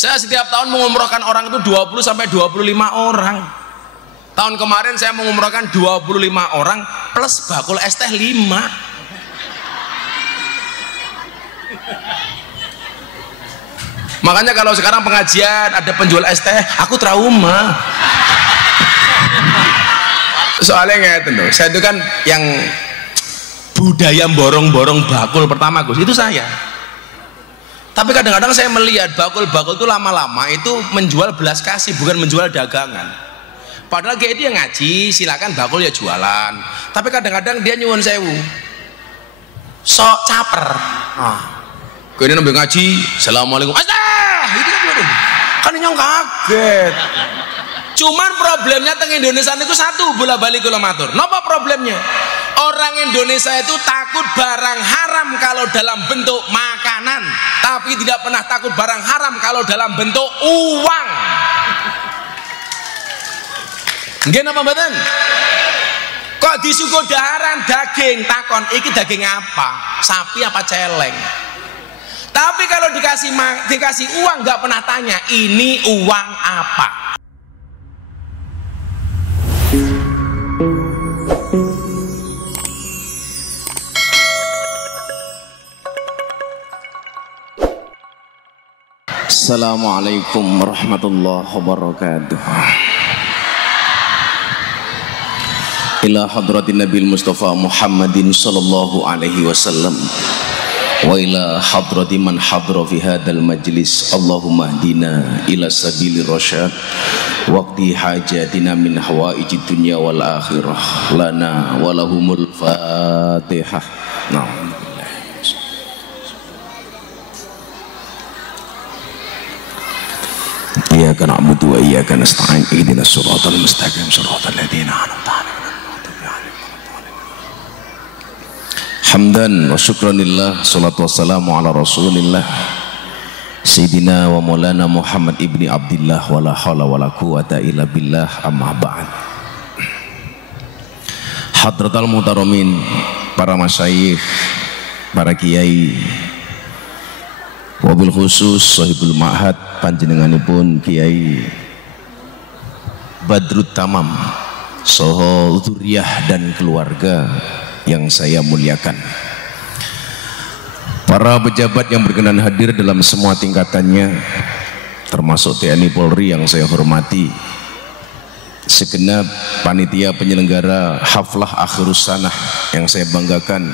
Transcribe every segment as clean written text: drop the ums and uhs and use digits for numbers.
Saya setiap tahun mengumrohkan orang itu 20 sampai 25 orang. Tahun kemarin saya mengumrohkan 25 orang plus bakul es teh 5. Makanya kalau sekarang pengajian ada penjual es teh, aku trauma. Soalnya gitu loh, saya itu kan yang budaya borong-borong bakul pertama Gus, itu saya. Tapi kadang-kadang saya melihat bakul-bakul itu lama-lama itu menjual belas kasih, bukan menjual dagangan. Padahal kayak dia ngaji, silakan bakul ya jualan. Tapi kadang-kadang dia nyuwun sewu, sok caper. Gue ini nambah ngaji, assalamualaikum, itu kan nyong kaget. Cuman problemnya teng Indonesia itu satu, bola balik kula matur. Napa problemnya? Orang Indonesia itu takut barang haram kalau dalam bentuk makanan, tapi tidak pernah takut barang haram kalau dalam bentuk uang. Nggih napa mboten? Kok disuguh daharan daging, takon iki daging apa? Sapi apa celeng? Tapi kalau dikasih uang nggak pernah tanya ini uang apa. Assalamualaikum warahmatullahi wabarakatuh. Ila hadratin Nabil Mustafa Muhammadin sallallahu alaihi wasallam wa ila hadrati man hadra fi hadzal majlis. Allahumma hdina ila sabilir rasyad waqti hajatina min hawaijid dunya wal akhirah lana wa lahumul fatihah. Iyyaka na'budu wa iyyaka nasta'in ihdinas siratal mustaqim siratal ladzina an'amta 'alaihim. Hamdan wa syukranillah, salatu wassalamu ala rasulillah Sayyidina wa maulana Muhammad ibni Abdillah wa la hawla wa la quwata illa billah, amma ba'd. Hadratal muhtaramin, para masyayikh, para kiai, wabil khusus sahibul ma'had panjenenganipun Kiai Badrut Tamam soho dzurriyyah dan keluarga yang saya muliakan, para pejabat yang berkenan hadir dalam semua tingkatannya, termasuk TNI Polri yang saya hormati, segenap panitia penyelenggara haflah akhirus sanah yang saya banggakan,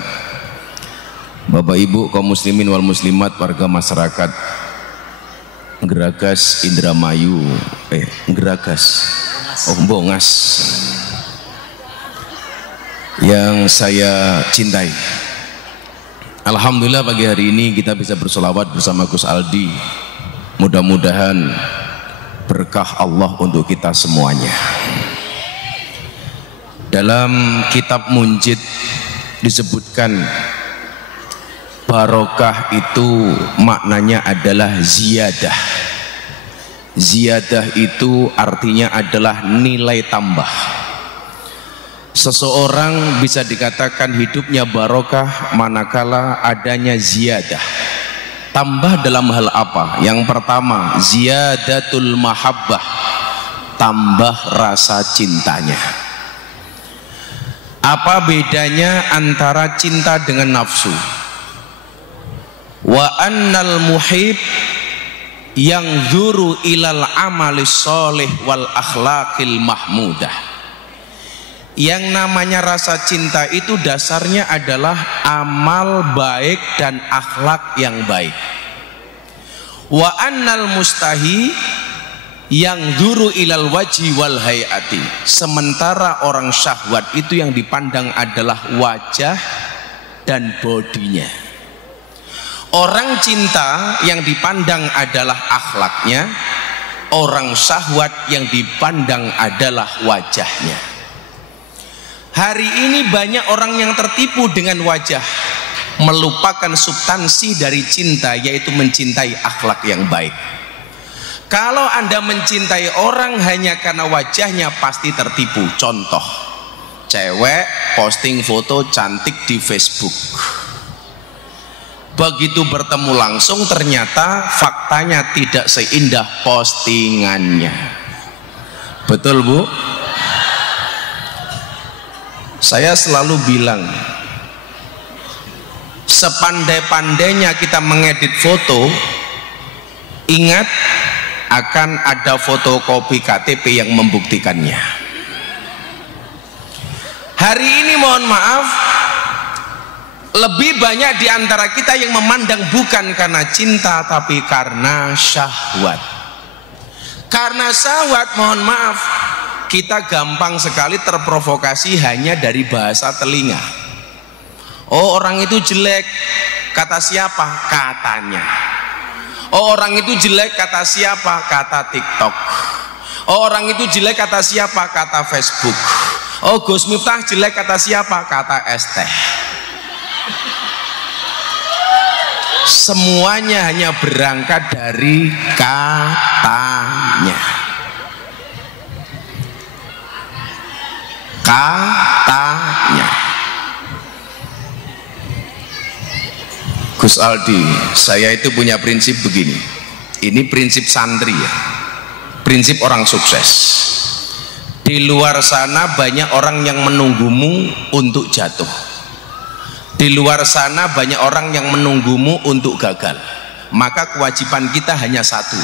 Bapak Ibu kaum muslimin wal muslimat, warga masyarakat Geragas Indramayu, Bongas yang saya cintai. Alhamdulillah pagi hari ini kita bisa bersolawat bersama Gus Aldi. Mudah-mudahan berkah Allah untuk kita semuanya. Dalam kitab Munjid disebutkan barokah itu maknanya adalah ziyadah. Ziyadah itu artinya adalah nilai tambah. Seseorang bisa dikatakan hidupnya barokah manakala adanya ziyadah. Tambah dalam hal apa? Yang pertama, ziyadatul mahabbah, tambah rasa cintanya. Apa bedanya antara cinta dengan nafsu? Wa annal muhib yang zuru ilal amalis soleh wal akhlaqil mahmudah. Yang namanya rasa cinta itu dasarnya adalah amal baik dan akhlak yang baik. Wa annal mustahi yang zuru ilal wajhi wal hayati. Sementara orang syahwat itu yang dipandang adalah wajah dan bodinya. Orang cinta yang dipandang adalah akhlaknya, orang syahwat yang dipandang adalah wajahnya. Hari ini banyak orang yang tertipu dengan wajah, melupakan substansi dari cinta, yaitu mencintai akhlak yang baik. Kalau Anda mencintai orang hanya karena wajahnya, pasti tertipu. Contoh, cewek posting foto cantik di Facebook, Begitu bertemu langsung ternyata faktanya tidak seindah postingannya. Betul Bu? Saya selalu bilang, sepandai-pandainya kita mengedit foto, ingat akan ada fotokopi KTP yang membuktikannya. Hari ini mohon maaf, lebih banyak di antara kita yang memandang bukan karena cinta tapi karena syahwat. Karena syahwat, mohon maaf, kita gampang sekali terprovokasi hanya dari bahasa telinga. Oh, orang itu jelek, kata siapa? Katanya. Oh, orang itu jelek, kata siapa? Kata TikTok. Oh, orang itu jelek, kata siapa? Kata Facebook. Oh, Gus Miftah jelek, kata siapa? Kata ST. Semuanya hanya berangkat dari katanya. Katanya. Gus Aldi, saya itu punya prinsip begini. Ini prinsip santri ya, prinsip orang sukses. Di luar sana banyak orang yang menunggumu untuk jatuh. Di luar sana banyak orang yang menunggumu untuk gagal. Maka kewajiban kita hanya satu,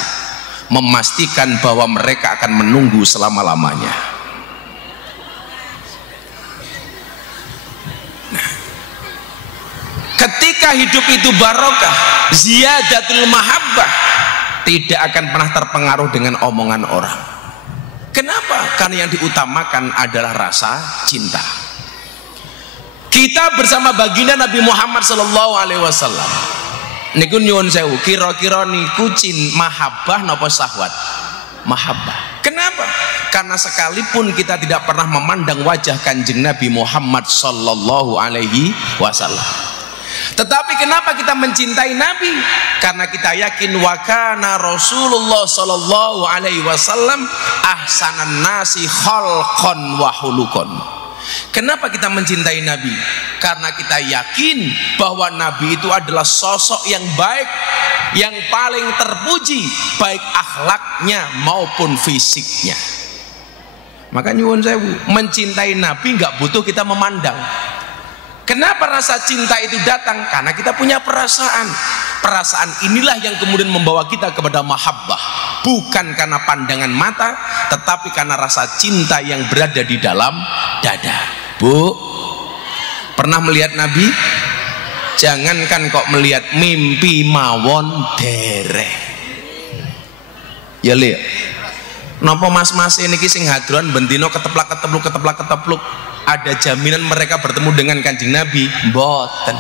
memastikan bahwa mereka akan menunggu selama-lamanya. Ketika hidup itu barokah, ziyadatul mahabbah, tidak akan pernah terpengaruh dengan omongan orang. Kenapa? Karena yang diutamakan adalah rasa cinta. Kita bersama baginda Nabi Muhammad sallallahu alaihi wasallam. Niku nyuwun sewu, kira-kira niku mahabbah napa syahwat? Mahabbah. Kenapa? Karena sekalipun kita tidak pernah memandang wajah Kanjeng Nabi Muhammad sallallahu alaihi wasallam. Tetapi kenapa kita mencintai Nabi? Karena kita yakin wa kana Rasulullah sallallahu alaihi wasallam ahsanan nasi khalqan wa khuluqan. Kenapa kita mencintai Nabi? Karena kita yakin bahwa Nabi itu adalah sosok yang baik, yang paling terpuji, baik akhlaknya maupun fisiknya. Maka nyuwun sewu, mencintai Nabi nggak butuh kita memandang. Kenapa rasa cinta itu datang? Karena kita punya perasaan. Perasaan inilah yang kemudian membawa kita kepada mahabbah. Bukan karena pandangan mata, tetapi karena rasa cinta yang berada di dalam dada. Bu, pernah melihat Nabi? Jangankan kok melihat, mimpi mawon dereh. Ya lihat. Napa mas-mas ini sing hadron bendino keteplak. Ada jaminan mereka bertemu dengan Kanjeng Nabi? Mboten.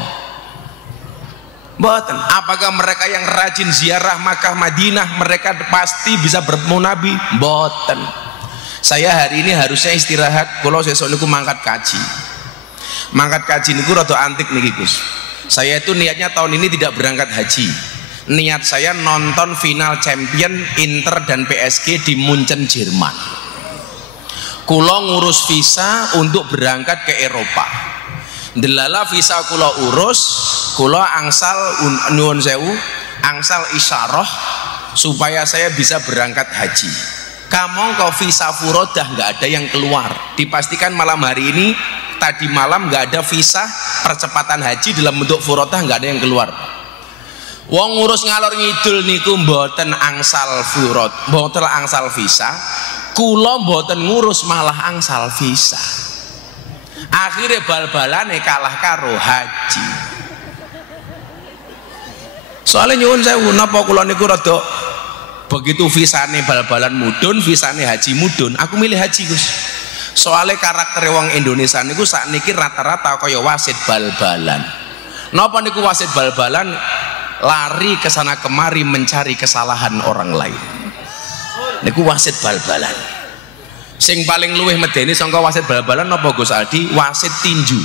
Mboten. Apakah mereka yang rajin ziarah Makkah Madinah mereka pasti bisa bertemu Nabi? Mboten. Saya hari ini harusnya istirahat, kalau sesuk niku mangkat kaji. Mangkat kaji niku rada antik niki Gus. Saya itu niatnya tahun ini tidak berangkat haji. Niat saya nonton final champion Inter dan PSG di Munchen, Jerman. Kulo ngurus visa untuk berangkat ke Eropa. Delala visa kulo urus, kulo angsal nyuwun sewu, angsal isyarah supaya saya bisa berangkat haji. Kamu kau visa furodah nggak ada yang keluar. Dipastikan malam hari ini, tadi malam nggak ada visa percepatan haji dalam bentuk furodah, nggak ada yang keluar. Wong ngurus ngalor ngidul niku mboten angsal furod, mboten angsal visa. Kula mboten ngurus malah angsal visa. Akhirnya bal-balane kalah karo haji. Soalnya nyuwun sewu, napa kula niku rada begitu visane bal-balan mudun, visane haji mudun, aku milih haji Gus. Soalnya karakter wong Indonesia niku sakniki rata-rata kaya wasit bal-balan. Napa niku wasit bal-balan? Lari ke sana kemari mencari kesalahan orang lain. Niku wasit bal-balan. Sing paling luwih medeni sangka wasit bal-balan napa Gus Aldi? Wasit tinju.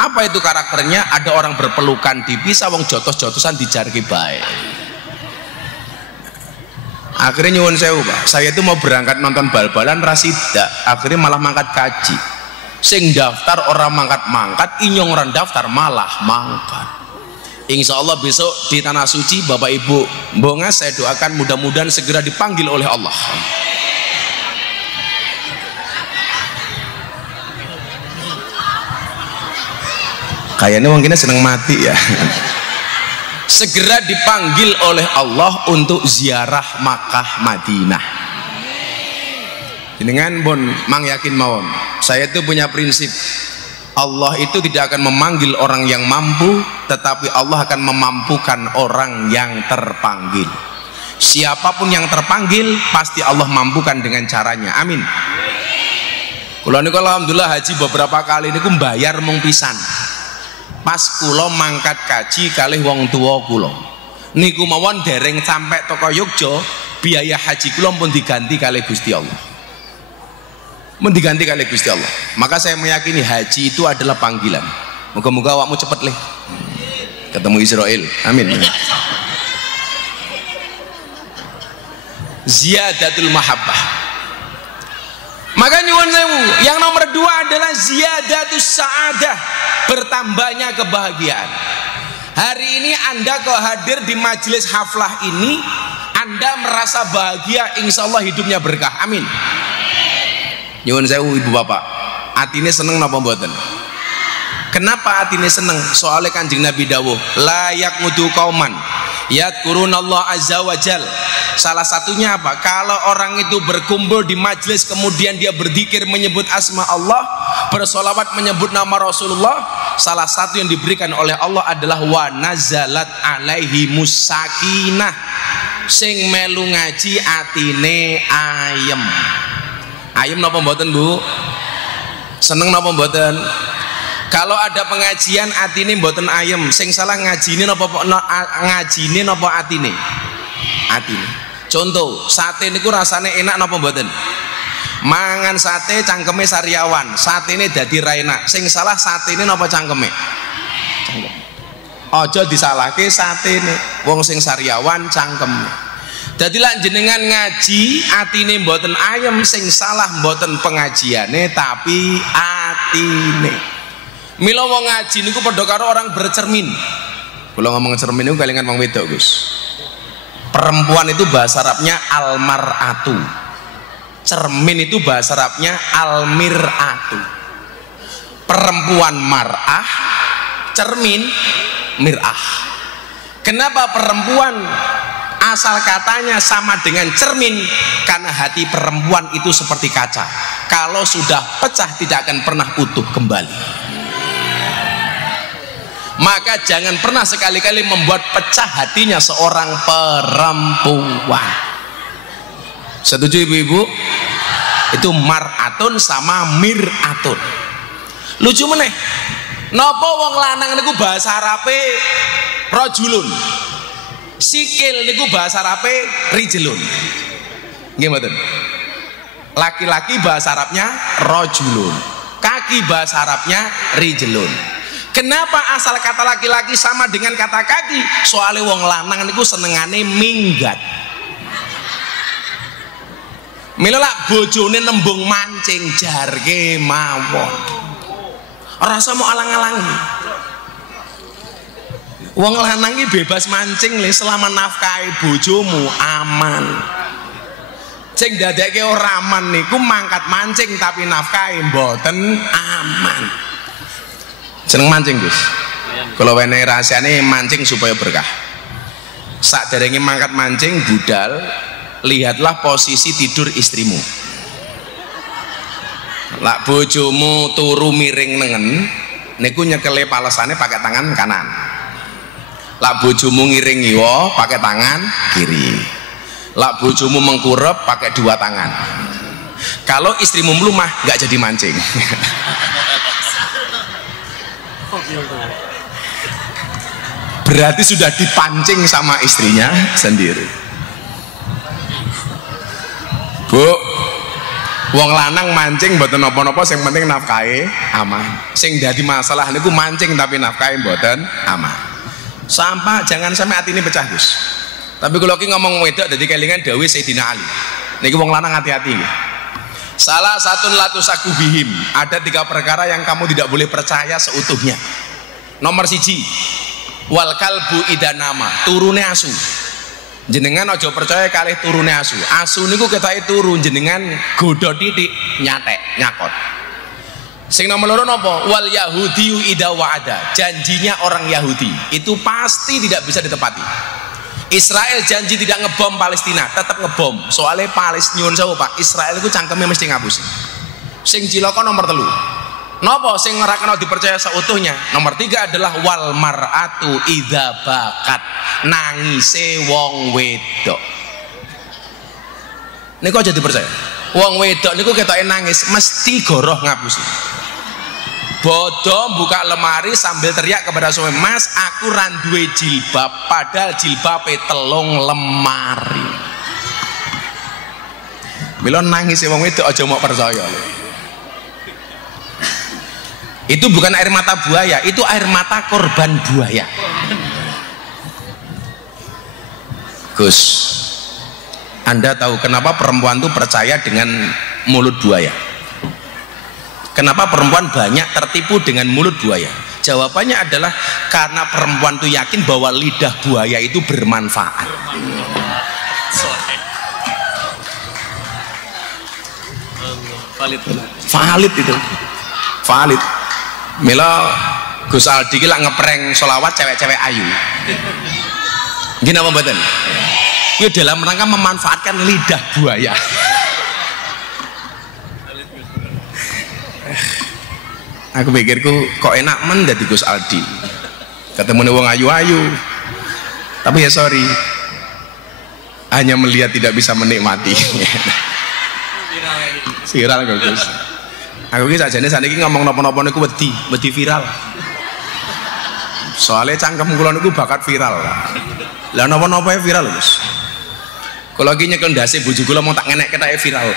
Apa itu karakternya? Ada orang berpelukan dipisah, wong jotos-jotosan dijarke bae. Akhirnya nyuwun sewu Pak, saya itu mau berangkat nonton bal-balan rasida, akhirnya malah mangkat kaji. Sing daftar orang mangkat-mangkat, inyong orang daftar malah mangkat. Insya Allah besok di Tanah Suci Bapak Ibu Mbongas saya doakan mudah-mudahan segera dipanggil oleh Allah. Kayaknya mungkin seneng mati ya. Segera dipanggil oleh Allah untuk ziarah Makkah Madinah. Dengan pun mang yakin mawon. Saya itu punya prinsip. Allah itu tidak akan memanggil orang yang mampu, tetapi Allah akan memampukan orang yang terpanggil. Siapapun yang terpanggil pasti Allah mampukan dengan caranya. Amin. Kula niku alhamdulillah haji beberapa kali niku mbayar mung pisan. Pas kula mangkat kaji kalih wong tuwa kula. Niku mawon dereng sampai toko Yogya, biaya haji kula pun diganti kalih Gusti Allah. Diganti kali Gusti Allah. Maka saya meyakini haji itu adalah panggilan. Moga-moga awakmu cepet leh ketemu Israel. Amin. Ziyadatul mahabbah. Maka nyuwun sewu, yang nomor 2 adalah ziyadatus sa'adah, bertambahnya kebahagiaan. Hari ini Anda kalau hadir di majelis haflah ini, Anda merasa bahagia, insya Allah hidupnya berkah. Amin. Nyuwun sewu ibu bapak, atine seneng napa mboten? Kenapa atine seneng? Soalnya Kanjeng Nabi dawuh, layak mudu kauman yadkurunallah azza wajal. Salah satunya apa? Kalau orang itu berkumpul di majelis kemudian dia berzikir menyebut asma Allah, bersolawat menyebut nama Rasulullah, salah satu yang diberikan oleh Allah adalah wa nazalat alaihi musakinah, sing melu ngaji atine ayem. Ayem napa mboten Bu? Seneng napa mboten? Kalau ada pengajian atine mboten ayem, sing salah ngajine napa ngajine napa atine? Atine. Contoh, sate niku rasane enak napa mboten? Mangan sate cangkeme sariawan, satene dadi ra enak. Sing salah satene napa cangkeme? Cangkem. Aja disalahke satene, wong sing sariawan cangkeme. Dadi lak jenengan ngaji atine mboten ayem, sing salah mboten pengajiane tapi atine. Mila wong ngaji niku padha karo orang bercermin. Kula ngomong cermin niku kelingan wong wedok, Gus. Perempuan itu bahasa Arabnya almar'atu. Cermin itu bahasa Arabnya almir'atu. Perempuan mar'ah, cermin mir'ah. Kenapa perempuan asal katanya sama dengan cermin? Karena hati perempuan itu seperti kaca, kalau sudah pecah tidak akan pernah utuh kembali. Maka jangan pernah sekali-kali membuat pecah hatinya seorang perempuan. Setuju ibu-ibu? Itu mar'atun sama mir'atun. Lucu meneh, napa wong lanang niku bahasa Arabe rajulun, sikil niku bahasa Arabe rijlun. Nggih mboten? Laki-laki bahasa Arabnya rajulun, kaki bahasa Arabnya rijlun. Kenapa asal kata laki-laki sama dengan kata kaki? Soalnya wong lanang niku senengane minggat. Mila lak bojone nembung mancing jarke mawon. Rasa mau alang-alangi. Wong lanang iki bebas mancing le selama nafkahe bojomu aman. Sing dadekke ora aman niku mangkat mancing tapi nafkahe mboten aman. Seneng mancing Gus. Kalau wene rahasiane mancing supaya berkah. Sakderenge mangkat mancing budal, lihatlah posisi tidur istrimu. Lak bojomu turu miring nengen, niku nyekele palesane pakai tangan kanan. Lak bojomu ngiring ngiwa pakai tangan kiri. Lak bojomu mengkurep pakai 2 tangan. Kalau istrimu melumah nggak jadi mancing. Berarti sudah dipancing sama istrinya sendiri. Bu, wong lanang mancing mboten napa-napa, sing penting nafkahe aman. Sing dadi masalah niku mancing tapi nafkahe mboten aman. Sampai jangan sampai atine pecah, Gus. Tapi kalau ki ngomong wedok dadi kelingan dawuh Sayyidina Ali. Niki wong lanang hati-hati. Salah satu latusaku bihim, ada 3 perkara yang kamu tidak boleh percaya seutuhnya. Nomor 1, Wal kalbu idanama, turune asu. Jenengan aja percaya kalih turune asu. Asu niku ketoke turu, jenengan godho titik nyatek, nyakot. Sing nomor loro napa? Wal yahudiyu idza wa'ada. Janjinya orang Yahudi itu pasti tidak bisa ditepati. Israel janji tidak ngebom Palestina, tetap ngebom. Soalnya Palestina sewu Pak, Israel itu cangkeme mesti ngapusi. Sing cilaka nomor 3. Napa sing ora kena dipercaya seutuhnya? Nomor 3 adalah wal mar'atu idza bakat. Nangise wong wedok. Niku aja dipercaya. Wong wedok niku ketoke nangis mesti goroh ngapusi. Bodoh buka lemari sambil teriak kepada suami, "Mas, aku ra duwe jilbab," padahal jilbabe telung lemari. Mila nangis wong wedok aja mau percaya. Itu bukan air mata buaya, itu air mata korban buaya. Gus, Anda tahu kenapa perempuan itu percaya dengan mulut buaya? Kenapa perempuan banyak tertipu dengan mulut buaya? Jawabannya adalah karena perempuan itu yakin bahwa lidah buaya itu bermanfaat. Valid itu, valid. Mila Gus Aldi lak ngeprank solawat cewek-cewek ayu. Gini apa mboten? Itu dalam rangka memanfaatkan lidah buaya. Aku pikirku kok enak men dadi Gus Aldi. Ketemu wong ayu-ayu. Tapi ya sorry. Hanya melihat tidak bisa menikmati. Viral kok Gus. Aku ki sakjane saniki ngomong napa-napa niku wedi viral. Soalnya cangkem kula niku bakat viral. Lah napa-napa viral Gus. Kula ki nyekel ndase bojo kula mau tak ngenek ketake viral.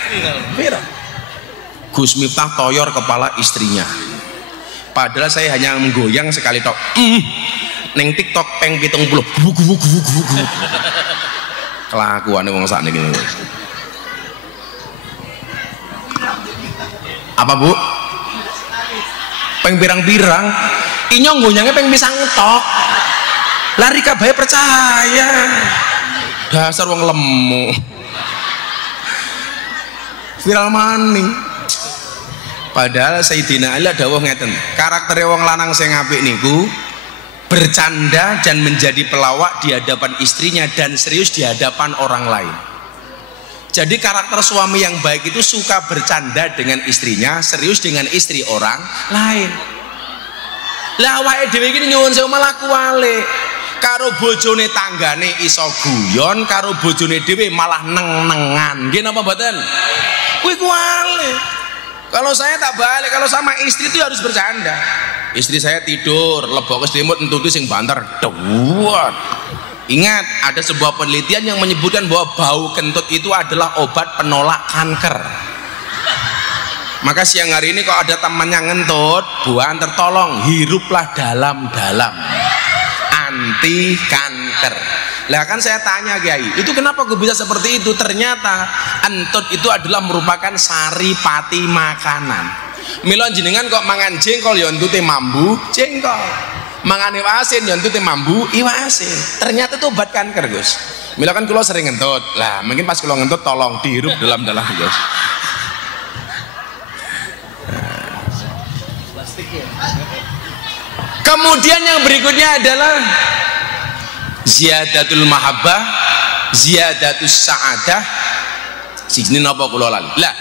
Viral. Gus Miftah toyor kepala istrinya. Padahal saya hanya menggoyang sekali tok. Neng TikTok peng 70. Gubu. Kelakuane wong sakniki. Apa Bu? Peng pirang-pirang inyong goyangnya peng pisang tok. Lari kabeh percaya. Dasar wong lemu. Viral maning. Padahal Sayyidina Ali dawuh ngeten, karakter wong lanang sing apik niku bercanda dan menjadi pelawak di hadapan istrinya dan serius di hadapan orang lain. Jadi karakter suami yang baik itu suka bercanda dengan istrinya, serius dengan istri orang lain. Lah awake dhewe iki nyuwun sewu malah kuwalik. Karo bojone tanggane iso guyon, karo bojone dhewe malah neng-nengan. Nggih napa mboten? Kuwi kuwalik. Kalau saya tak balik, kalau sama istri itu harus bercanda. Istri saya tidur, lebok ke selimut entutu sing banter. Dewat. Ingat, ada sebuah penelitian yang menyebutkan bahwa bau kentut itu adalah obat penolak kanker. Maka siang hari ini kalau ada temannya ngentut, buan tertolong, hiruplah dalam-dalam. Anti kanker. Lah kan saya tanya Kiai, itu kenapa gue bisa seperti itu? Ternyata entut itu adalah merupakan saripati makanan. Mila jenengan kok mangan jengkol ya entute mambu jengkol. Mangan iwak asin ya entute mambu iwak asin. Ternyata itu obat kanker, Gus. Mila kan kula sering ngentut. Lah, mungkin pas kula ngentut tolong dihirup dalam-dalam, Gus. Kemudian yang berikutnya adalah ziyadatul mahabbah, ziyadatus sa'adah. Sini napa kula lali. Lah,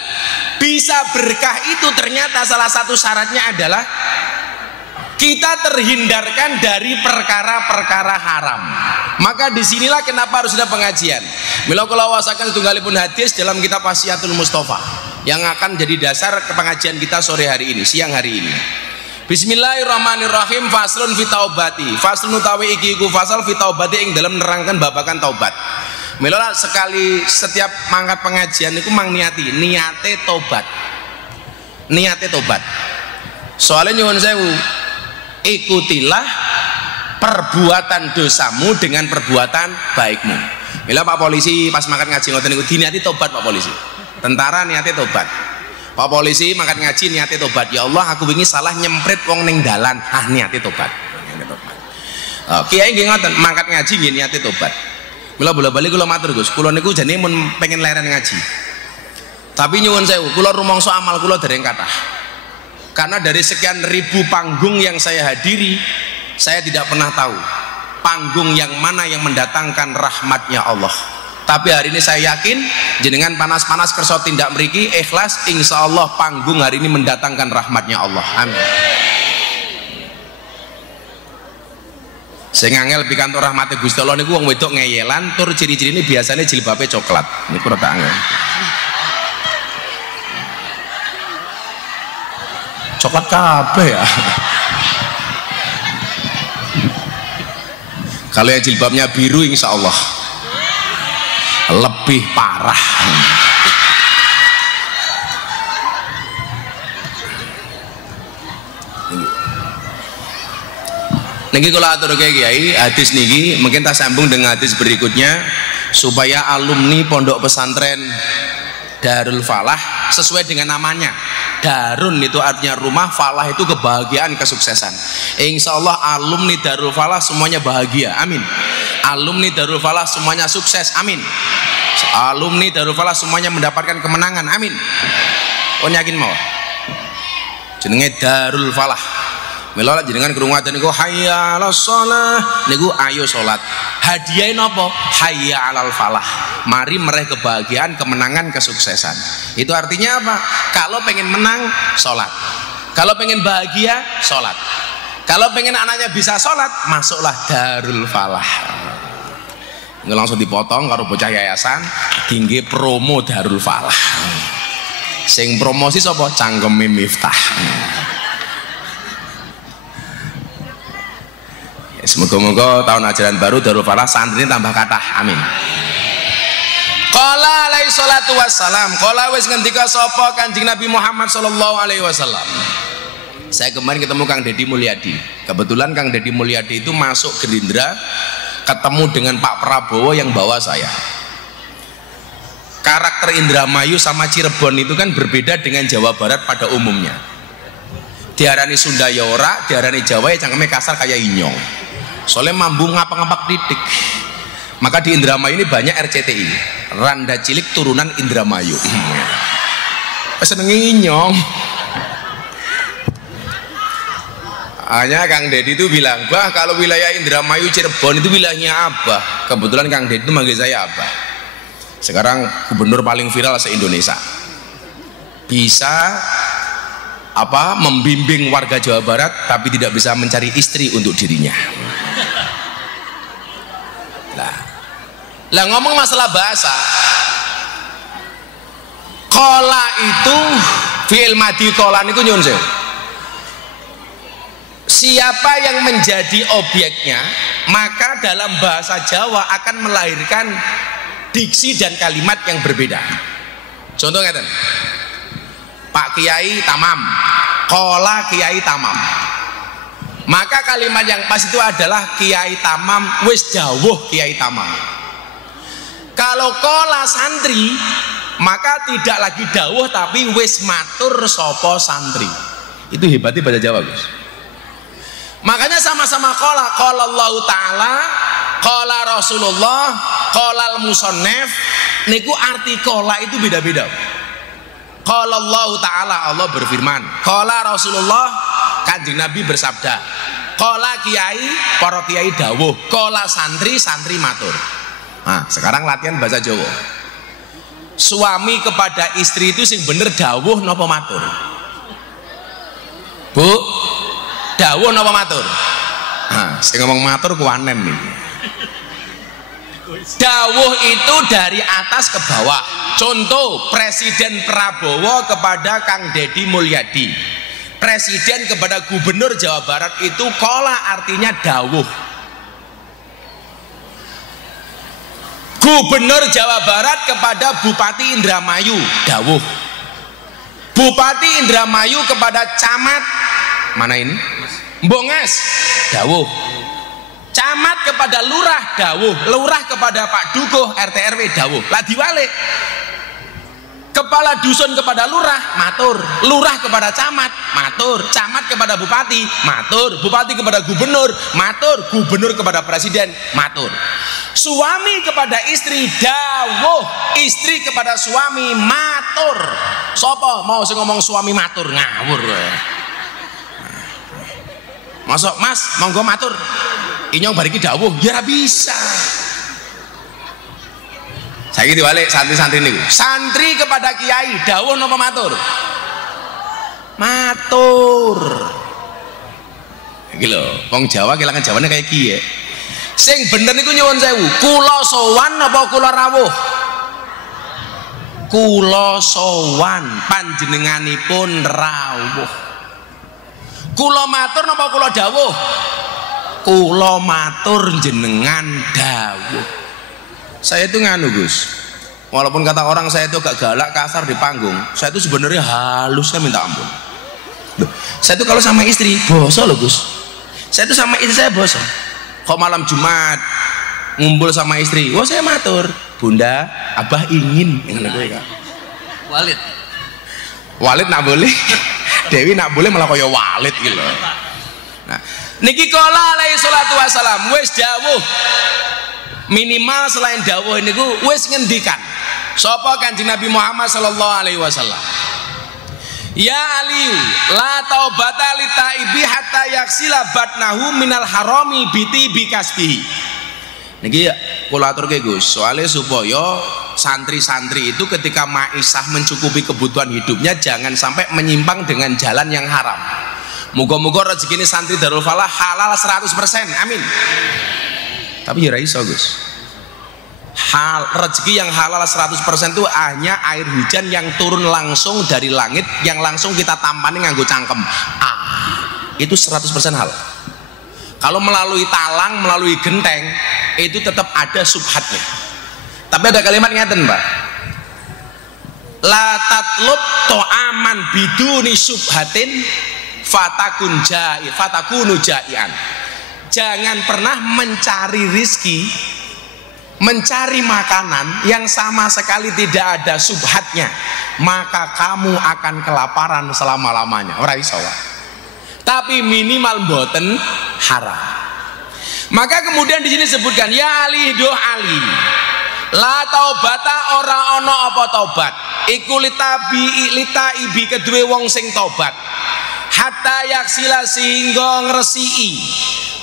bisa berkah itu ternyata salah satu syaratnya adalah kita terhindarkan dari perkara-perkara haram. Maka disinilah kenapa harus ada pengajian. Mila kula wasaken setunggalipun hadis dalam kitab Wasiatul Mustafa yang akan jadi dasar ke pengajian kita sore hari ini, siang hari ini. Bismillahirrahmanirrahim. Faslun fi taubati. Faslun utawi iki iku fasal fi taubati ing dalam nerangkan babakan taubat. Mila sekali setiap mangkat pengajian niku mang niati, niate tobat. Niate tobat. Soalnya nyuwun sewu, ikutilah perbuatan dosamu dengan perbuatan baikmu. Mila Pak Polisi pas mangkat ngaji ngoten niku diniati tobat Pak Polisi. Tentara niate tobat. Pak Polisi mangkat ngaji niate tobat. Ya Allah, aku wingi salah nyemprit wong ning dalan. Ah niate tobat. Kiai nggih ngoten, mangkat ngaji nggih niate tobat. Mula bola-bali kula matur Gus, kula niku jane mun pengen leren ngaji. Tapi nyuwun sewu, kula rumangsa amal kula dereng kathah. Karena dari sekian ribu panggung yang saya hadiri, saya tidak pernah tahu panggung yang mana yang mendatangkan rahmatnya Allah. Tapi hari ini saya yakin jenengan panas-panas kersa tindak mriki ikhlas, insya Allah panggung hari ini mendatangkan rahmatnya Allah. Amin. Saya ngangel pikantuk rahmate Gusti Allah niku wong wedok ngeyelan tur ciri-cirine biasanya jilbabe coklat. Niku rada angel. Coklat kabeh ya. Kalau yang jilbabnya biru insya Allah lebih parah. Niki kalau atur kiai hadis niki mungkin tak sambung dengan hadis berikutnya supaya alumni pondok pesantren Darul Falah sesuai dengan namanya. Darun itu artinya rumah, falah itu kebahagiaan, kesuksesan. Insya Allah alumni Darul Falah semuanya bahagia, amin. Alumni Darul Falah semuanya sukses, amin. Alumni Darul Falah semuanya mendapatkan kemenangan, amin. Oh yakin mau? Jenenge Darul Falah. Mila jenengan krungu niku hayya 'alas shalah niku ayo salat. Hadiahe napa? Hayya 'alal falah. Mari meraih kebahagiaan, kemenangan, kesuksesan. Itu artinya apa? Kalau pengen menang, salat. Kalau pengen bahagia, salat. Kalau pengen anaknya bisa salat, masuklah Darul Falah. Nggak langsung dipotong karo bocah yayasan, tinggi promo Darul Falah. Sing promosi sapa? Cangkeme Miftah. Semoga-moga tahun ajaran baru Darul Falah santri tambah kathah, amin. Qala alaihi salatu wassalam, qala wis ngendika sapa Kanjeng Nabi Muhammad sallallahu alaihi wasallam. Saya kemarin ketemu Kang Deddy Mulyadi. Kebetulan Kang Deddy Mulyadi itu masuk Gerindra, ketemu dengan Pak Prabowo yang bawa saya. Karakter Indramayu sama Cirebon itu kan berbeda dengan Jawa Barat pada umumnya. Diarani Sunda ya ora, diarani Jawa ya cangkeme kasar kayak inyong. Soalnya mambu ngapak-ngapak titik. Maka di Indramayu ini banyak RCTI, Randa Cilik turunan Indramayu. Senengi inyong. Hanya Kang Deddy itu bilang, bah kalau wilayah Indramayu Cirebon itu wilayahnya Abah. Kebetulan Kang Deddy itu manggil saya Abah. Sekarang gubernur paling viral se-Indonesia. Bisa membimbing warga Jawa Barat tapi tidak bisa mencari istri untuk dirinya. Lah ngomong masalah bahasa, kola itu fi'il madi kola niku nyun sewu. Siapa yang menjadi objeknya maka dalam bahasa Jawa akan melahirkan diksi dan kalimat yang berbeda. Contoh ngeten, Pak Kiai tamam, kola Kiai tamam. Maka kalimat yang pas itu adalah Kiai tamam wis dawuh Kiai tamam. Kalau kola santri maka tidak lagi dawuh tapi wis matur sopo santri. Itu hebatnya bahasa Jawa, Gus. Makanya sama-sama kola Allah Ta'ala, kola Rasulullah, kola al-musannaf niku arti kola itu beda-beda. Qala Allah Ta'ala, Allah berfirman. Qala Rasulullah, Kanjeng Nabi bersabda. Qala kiai, para kiai dawuh. Qala santri, santri matur. Nah, sekarang latihan bahasa Jawa. Suami kepada istri itu sing bener dawuh napa matur? Bu, dawuh napa matur? Nah, sing ngomong matur kuwanen nih. Dawuh itu dari atas ke bawah. Contoh Presiden Prabowo kepada Kang Deddy Mulyadi, Presiden kepada Gubernur Jawa Barat itu kola artinya dawuh. Gubernur Jawa Barat kepada Bupati Indramayu dawuh. Bupati Indramayu kepada camat mana ini? Mbongas dawuh. Camat kepada lurah dawuh. Lurah kepada Pak Dukuh RT RW dawuh. Lah diwalik kepala dusun kepada lurah, matur. Lurah kepada camat, matur. Camat kepada bupati, matur. Bupati kepada gubernur, matur. Gubernur kepada presiden, matur. Suami kepada istri, dawuh. Istri kepada suami, matur. Sopo mau sing ngomong suami matur, ngawur. Masuk mas, monggo matur. Inyong bariki dawuh, ya ora bisa. Saiki diwalik santri-santri niku. Santri kepada kiai, dawuh napa matur? Matur. Iki lho, wong Jawa kelangan jawane kaya kiye. Sing bener niku nyuwun sewu, kula sowan apa kula rawuh? Kula sowan, panjenenganipun rawuh. Kula matur napa kula dawuh? Kula matur jenengan dawuh. Saya itu nganu Gus, walaupun kata orang saya itu agak galak kasar di panggung, saya itu sebenarnya halusnya minta ampun. Loh, saya itu kalau sama istri boso loh Gus, saya itu sama istri saya boso. Kok malam Jumat ngumpul sama istri, wah saya matur, bunda, abah ingin. Walid, Walid nak boleh, Dewi nak boleh malah kaya Walid gitu. Nah, niki kala alaihi salatu wassalam wis dawuh. Minimal selain dawuh niku wis ngendikan sapa Kanjeng Nabi Muhammad sallallahu alaihi wasallam, ya Ali la taubata li taibi hatta yaksila batnahu minal harami biti bikasbihi. Niki kula aturke Gus, soalnya supaya santri-santri itu ketika maisah mencukupi kebutuhan hidupnya jangan sampai menyimpang dengan jalan yang haram. Muga-muga rezeki ini santri Darul Falah halal 100%, amin. Tapi ya iso Gus, rezeki yang halal 100% itu hanya air hujan yang turun langsung dari langit, yang langsung kita tampani nganggo cangkem, itu 100% halal. Kalau melalui talang, melalui genteng, itu tetap ada subhatnya. Tapi ada kalimat ngeten Pak, la tatlub to'aman biduni subhatin fatakunu ja'ian. Jangan pernah mencari rizki, mencari makanan yang sama sekali tidak ada subhatnya, maka kamu akan kelaparan selama-lamanya. Ora iso. Tapi minimal mboten haram. Maka kemudian di sini disebutkan ya Ali do Ali, la taubata ora ono apa tobat, iku litaibi kedue wong sing tobat, hatta yaksila sehingga ngresiki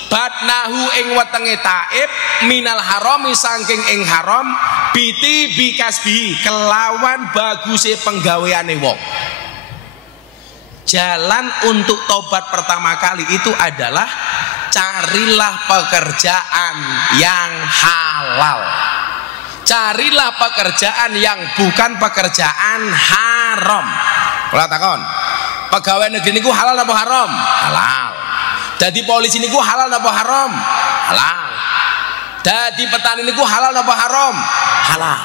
batnahu ing wetenge taib minal harami saking ing haram biti bikasbi kelawan baguse penggaweane wong. Jalan untuk tobat pertama kali itu adalah carilah pekerjaan yang halal, carilah pekerjaan yang bukan pekerjaan haram. Kula takon, pegawai negeri niku halal apa haram? Halal. Jadi polisi niku halal apa haram? Halal. Jadi petani niku halal apa haram? Halal.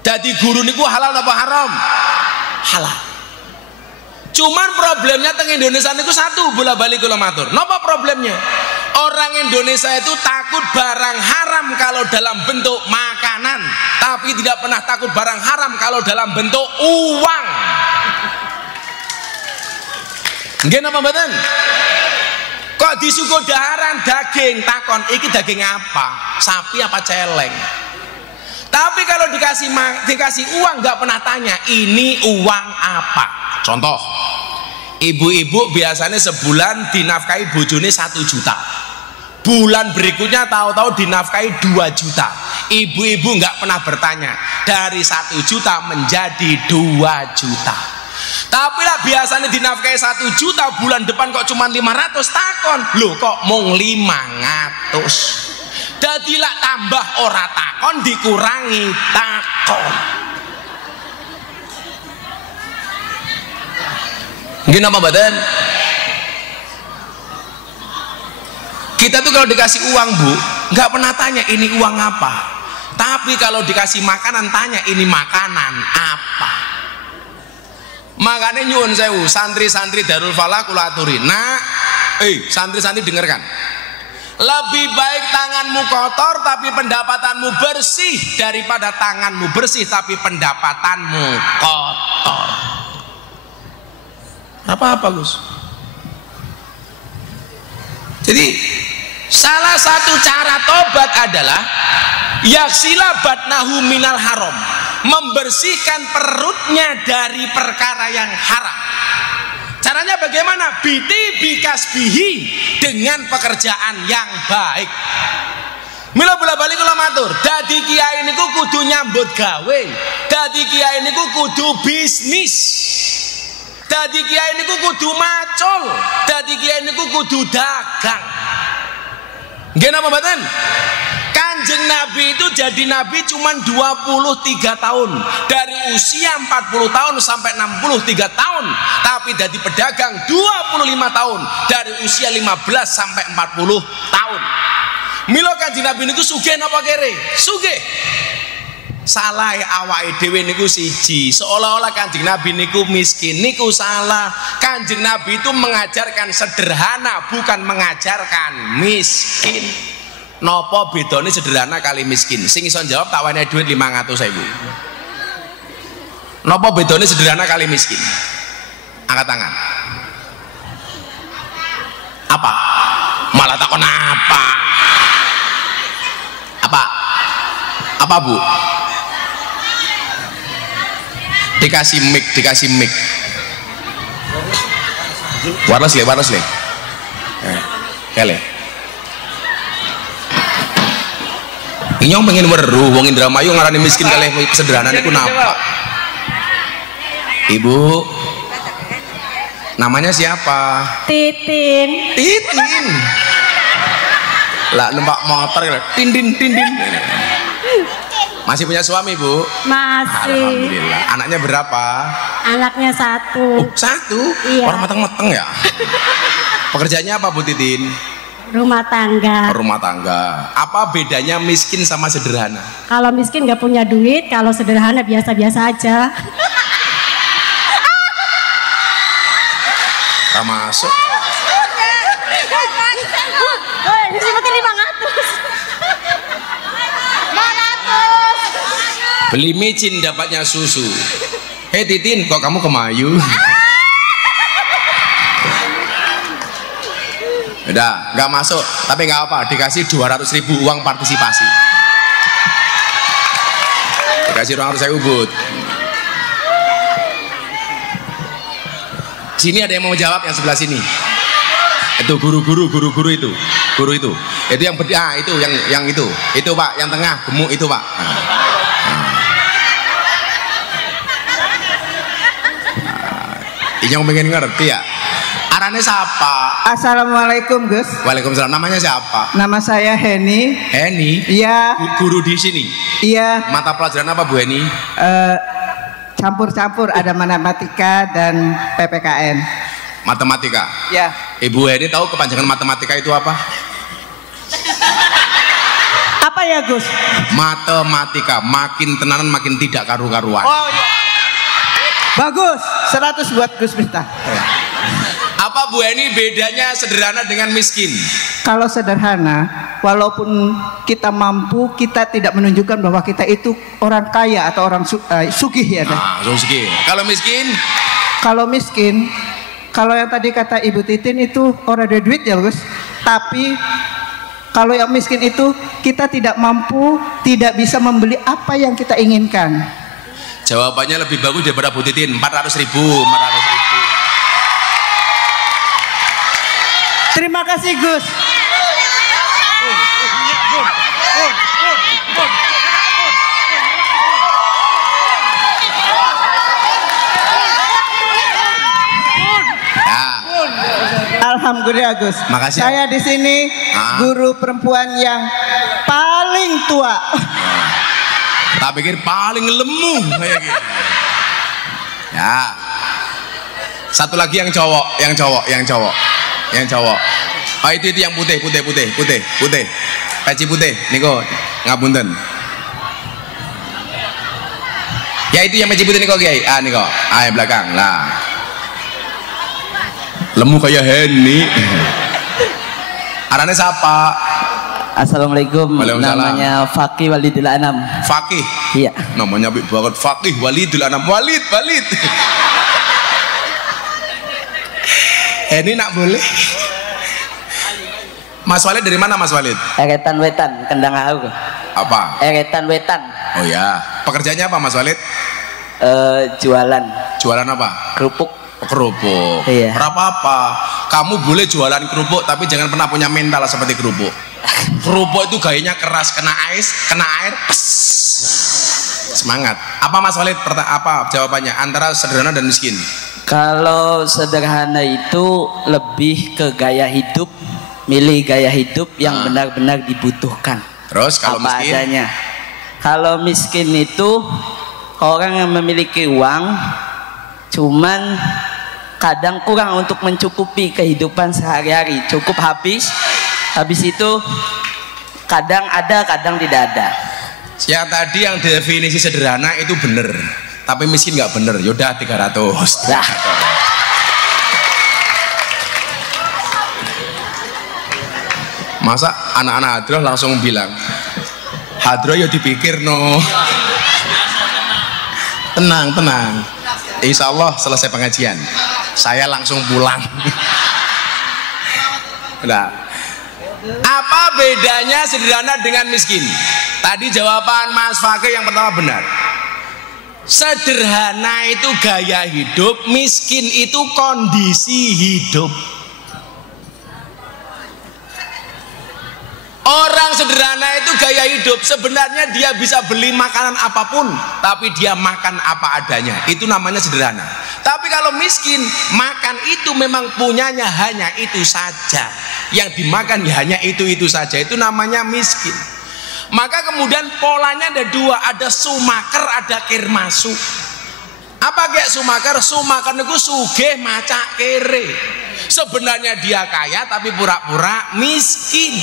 Jadi guru niku halal apa haram? Halal. Cuman problemnya teng Indonesia niku satu, bola-balik kula matur. Napa problemnya? Orang Indonesia itu takut barang haram kalau dalam bentuk makanan, tapi tidak pernah takut barang haram kalau dalam bentuk uang. Nggih napa mboten? Kok disuguh daharan daging, takon iki daging apa? Sapi apa celeng? Tapi kalau dikasih uang nggak pernah tanya ini uang apa. Contoh, ibu-ibu biasanya sebulan dinafkahi bojone 1 juta. Bulan berikutnya tahu-tahu dinafkahi 2 juta. Ibu-ibu nggak pernah bertanya dari 1 juta menjadi 2 juta. Tapi lah biasanya dinafkahi 1 juta, bulan depan kok cuma 500, takon loh kok mung 500. Dadilah tambah ora takon dikurangi takon. Gini apa badan? Kita tuh kalau dikasih uang Bu nggak pernah tanya ini uang apa, tapi kalau dikasih makanan tanya ini makanan apa. Makanya nyuwun sewu santri-santri Darul Falah kula aturi, nah santri-santri dengarkan, Lebih baik tanganmu kotor tapi pendapatanmu bersih daripada tanganmu bersih tapi pendapatanmu kotor. Apa-apa Gus. Jadi salah satu cara tobat adalah yaksila batnahu minal haram, membersihkan perutnya dari perkara yang haram. Caranya bagaimana? Bikasbihi, dengan pekerjaan yang baik. Mila bola balik kula matur, dadi kiai niku kudu nyambut gawe, dadi kiai niku kudu bisnis, dadi kiai niku kudu macul, dadi kiai niku kudu dagang. Nggih napa mboten? Kanjeng Nabi itu jadi Nabi cuma 23 tahun, dari usia 40 tahun sampai 63 tahun, tapi jadi pedagang 25 tahun, dari usia 15 sampai 40 tahun. Milo Kanjeng Nabi niku sugih napa kere? Sugih. Salah awake dhewe niku siji, seolah-olah Kanjeng Nabi niku miskin, niku salah. Kanjeng Nabi itu mengajarkan sederhana, bukan mengajarkan miskin. Nopo bedone sederhana kali miskin? Sing iso jawab tak wene duit 500.000. Nopo bedone sederhana kali miskin? Angkat tangan. Apa? Malah takon apa? Apa? Apa Bu? Dikasih mic. Wireless le. Kele. Inyong pengen weruh wong Indramayu ngarani miskin kalih sederhana niku napa? Ibu, namanya siapa? Titin. Titin. Lah numpak motor tindin. Masih punya suami Bu? Masih. Alhamdulillah. Anaknya berapa? Anaknya 1. Oh, 1? Iya. Orang mateng-mateng ya? Pekerjaannya apa Bu Titin? Rumah tangga. Rumah tangga. Apa bedanya miskin sama sederhana? Kalau miskin nggak punya duit, kalau sederhana biasa-biasa aja. Tak masuk. Ini seperti 500. Beli micin dapatnya susu. Hei Titin, kok kamu kemayu? Udah, nggak masuk, tapi nggak apa, dikasih 200.000 uang partisipasi. Dikasih 200.000 but. Sini ada yang mau jawab yang sebelah sini. Itu guru itu. Itu yang itu yang itu Pak, yang tengah gemuk itu Pak. Ini yang pengen ngerti ya. Arane siapa? Assalamualaikum Gus. Waalaikumsalam. Namanya siapa? Nama saya Heni. Heni. Iya. Guru di sini. Iya. Mata pelajaran apa Bu Heni? Campur-campur, ada matematika dan PPKN. Matematika. Ya. Ibu Heni tahu kepanjangan matematika itu apa? Apa ya Gus? Matematika, makin tenanan makin tidak karu-karuan. Oh iya. Bagus. 100 buat Gus Miftah. Apa Bu Heni bedanya sederhana dengan miskin? Kalau sederhana, walaupun kita mampu, kita tidak menunjukkan bahwa kita itu orang kaya atau orang sugih ya. Sugih. Kalau miskin? Kalau miskin, kalau yang tadi kata Ibu Titin itu orang ada duit ya Gus. Tapi kalau yang miskin itu kita tidak mampu, tidak bisa membeli apa yang kita inginkan. Jawabannya lebih bagus daripada Bu Titin. 400.000. Terima kasih Gus. Alhamdulillah Gus. Makasih. Saya di sini guru perempuan yang paling tua. Tak pikir paling lemu kayak gitu. Ya. Satu lagi yang cowok. Oh itu yang putih. Peci putih, niko ngapunten. Ya itu yang peci putih niko Kiai. Niko. Yang belakang lah. Lemu kayak Heni. Arane siapa? Assalamualaikum. Waalaikumsalam. Namanya Fakih Walidul Anam. Fakih. Iya. Namanya apik banget, Fakih Walidul Anam. Walid. Ini nak boleh. Mas Walid dari mana Mas Walid? Eretan Wetan, Kendang Haur. Apa? Eretan Wetan. Oh ya. Pekerjaannya apa Mas Walid? Jualan Jualan apa? kerupuk. Kerupuk. Iya. Apa? Kamu boleh jualan kerupuk tapi jangan pernah punya mental seperti kerupuk. Kerupuk itu gayanya keras, kena air, pes. Semangat. Apa Mas Walid? Apa jawabannya? Antara sederhana dan miskin. Kalau sederhana itu lebih ke gaya hidup, milih gaya hidup yang benar-benar dibutuhkan. Terus kalau apa miskin? adanya. Kalau miskin itu orang yang memiliki uang, cuman kadang kurang untuk mencukupi kehidupan sehari-hari, cukup habis itu kadang ada, kadang tidak ada. Ya tadi yang definisi sederhana itu bener, tapi miskin nggak bener. Yaudah 300. Nah. Masa anak-anak hadroh langsung bilang, hadroh ya dipikir no. Tenang. Insya Allah selesai pengajian saya langsung pulang. Nah, apa bedanya sederhana dengan miskin? Tadi jawaban Mas Fakih yang pertama benar. Sederhana itu gaya hidup, miskin itu kondisi hidup. Orang sederhana itu gaya hidup, sebenarnya dia bisa beli makanan apapun tapi dia makan apa adanya, itu namanya sederhana. Tapi kalau miskin, makan itu memang punyanya hanya itu saja, yang dimakan ya hanya itu saja, itu namanya miskin. Maka kemudian polanya ada dua, ada sumaker, ada kirmasu. Apa kayak sumaker? Sumaker itu sugih macak kere. Sebenarnya dia kaya tapi pura-pura miskin.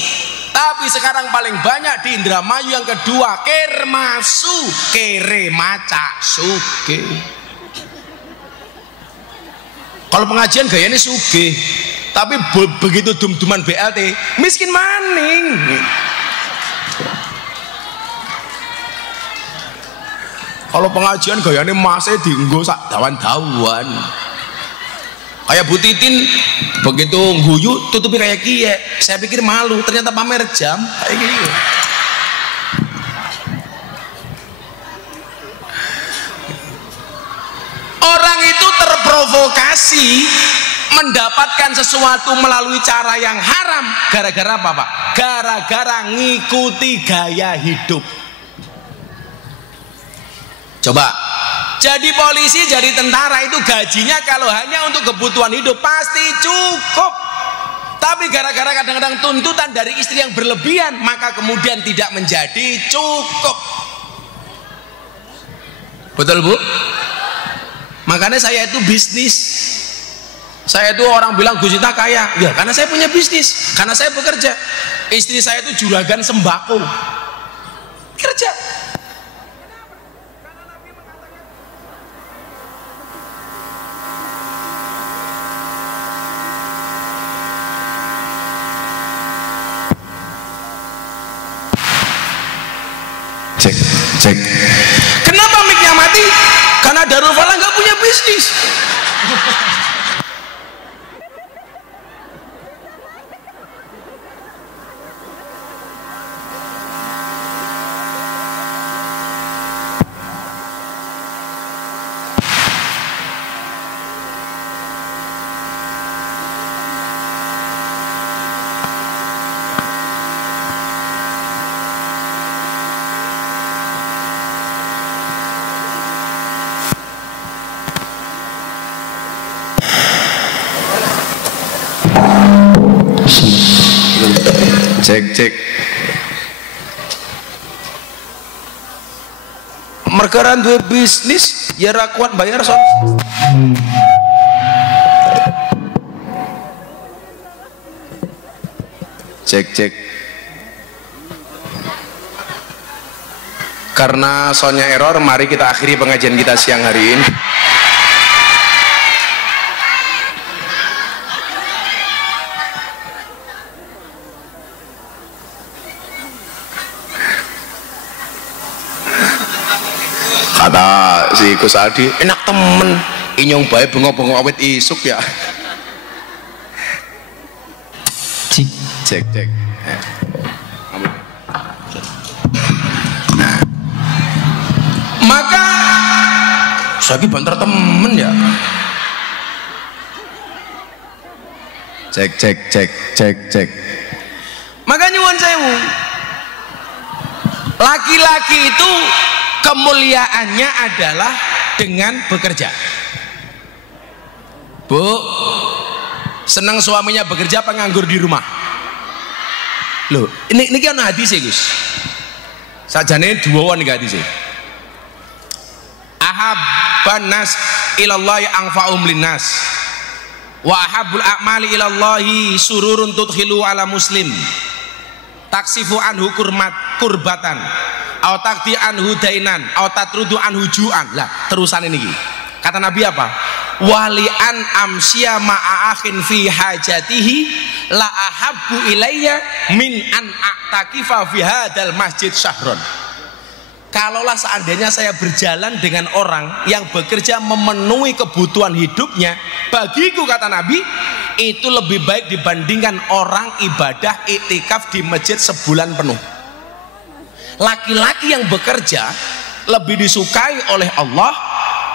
Tapi sekarang paling banyak di Indramayu yang kedua, kirmasu, kere macak sugih. Kalau pengajian gayanya sugih, tapi begitu dum-duman BLT miskin maning. Kalau pengajian gayanya masih dienggo sak dawan-dawan. Kayak Bu Titin begitu guyu tutupi kayak kie, saya pikir malu, ternyata pamer jam kayak gitu. Orang itu terprovokasi mendapatkan sesuatu melalui cara yang haram gara-gara apa Pak? Gara-gara ngikuti gaya hidup. Coba jadi polisi, jadi tentara itu gajinya kalau hanya untuk kebutuhan hidup pasti cukup. Tapi gara-gara kadang-kadang tuntutan dari istri yang berlebihan, maka kemudian tidak menjadi cukup. Betul Bu? Makanya saya itu bisnis. Saya itu orang bilang Gus Ita kaya, ya karena saya punya bisnis, karena saya bekerja. Istri saya itu juragan sembako, kerja. Cek. Kenapa mic-nya mati? Karena Darul Falah nggak punya bisnis. Cek. Mereka duwe bisnis ya ra kuat bayar sound. Cek. Karena soundnya error, mari kita akhiri pengajian kita siang hari ini. Kata si Gus Aldi, enak temen, inyong bae bengok-bengok awet isuk ya. Cek. Nah, maka saya banter temen ya. Cek. Maka nyuwun sewu, laki-laki itu kemuliaannya adalah dengan bekerja. Bu, senang suaminya bekerja apa nganggur di rumah? Loh, ini ana hadis Gus. Sajane duwawon iki hadis. Ahabban nas ilallahi anfa'um linnas. Wa ahabbul a'mali ilallahi sururun tudkhilu ala muslim. Taksifu anhu kurbatan. Au takti anhu dainan, au tatrudu anhu ju'an. Lah, terusan ini. Kata Nabi apa? Walian amsya ma'akhin fi hajatihi la ahabbu ilayya min an a'takifa fi hadal masjid syahron. Kalaulah seandainya saya berjalan dengan orang yang bekerja memenuhi kebutuhan hidupnya, bagiku kata Nabi itu lebih baik dibandingkan orang ibadah iktikaf di masjid sebulan penuh. Laki-laki yang bekerja lebih disukai oleh Allah,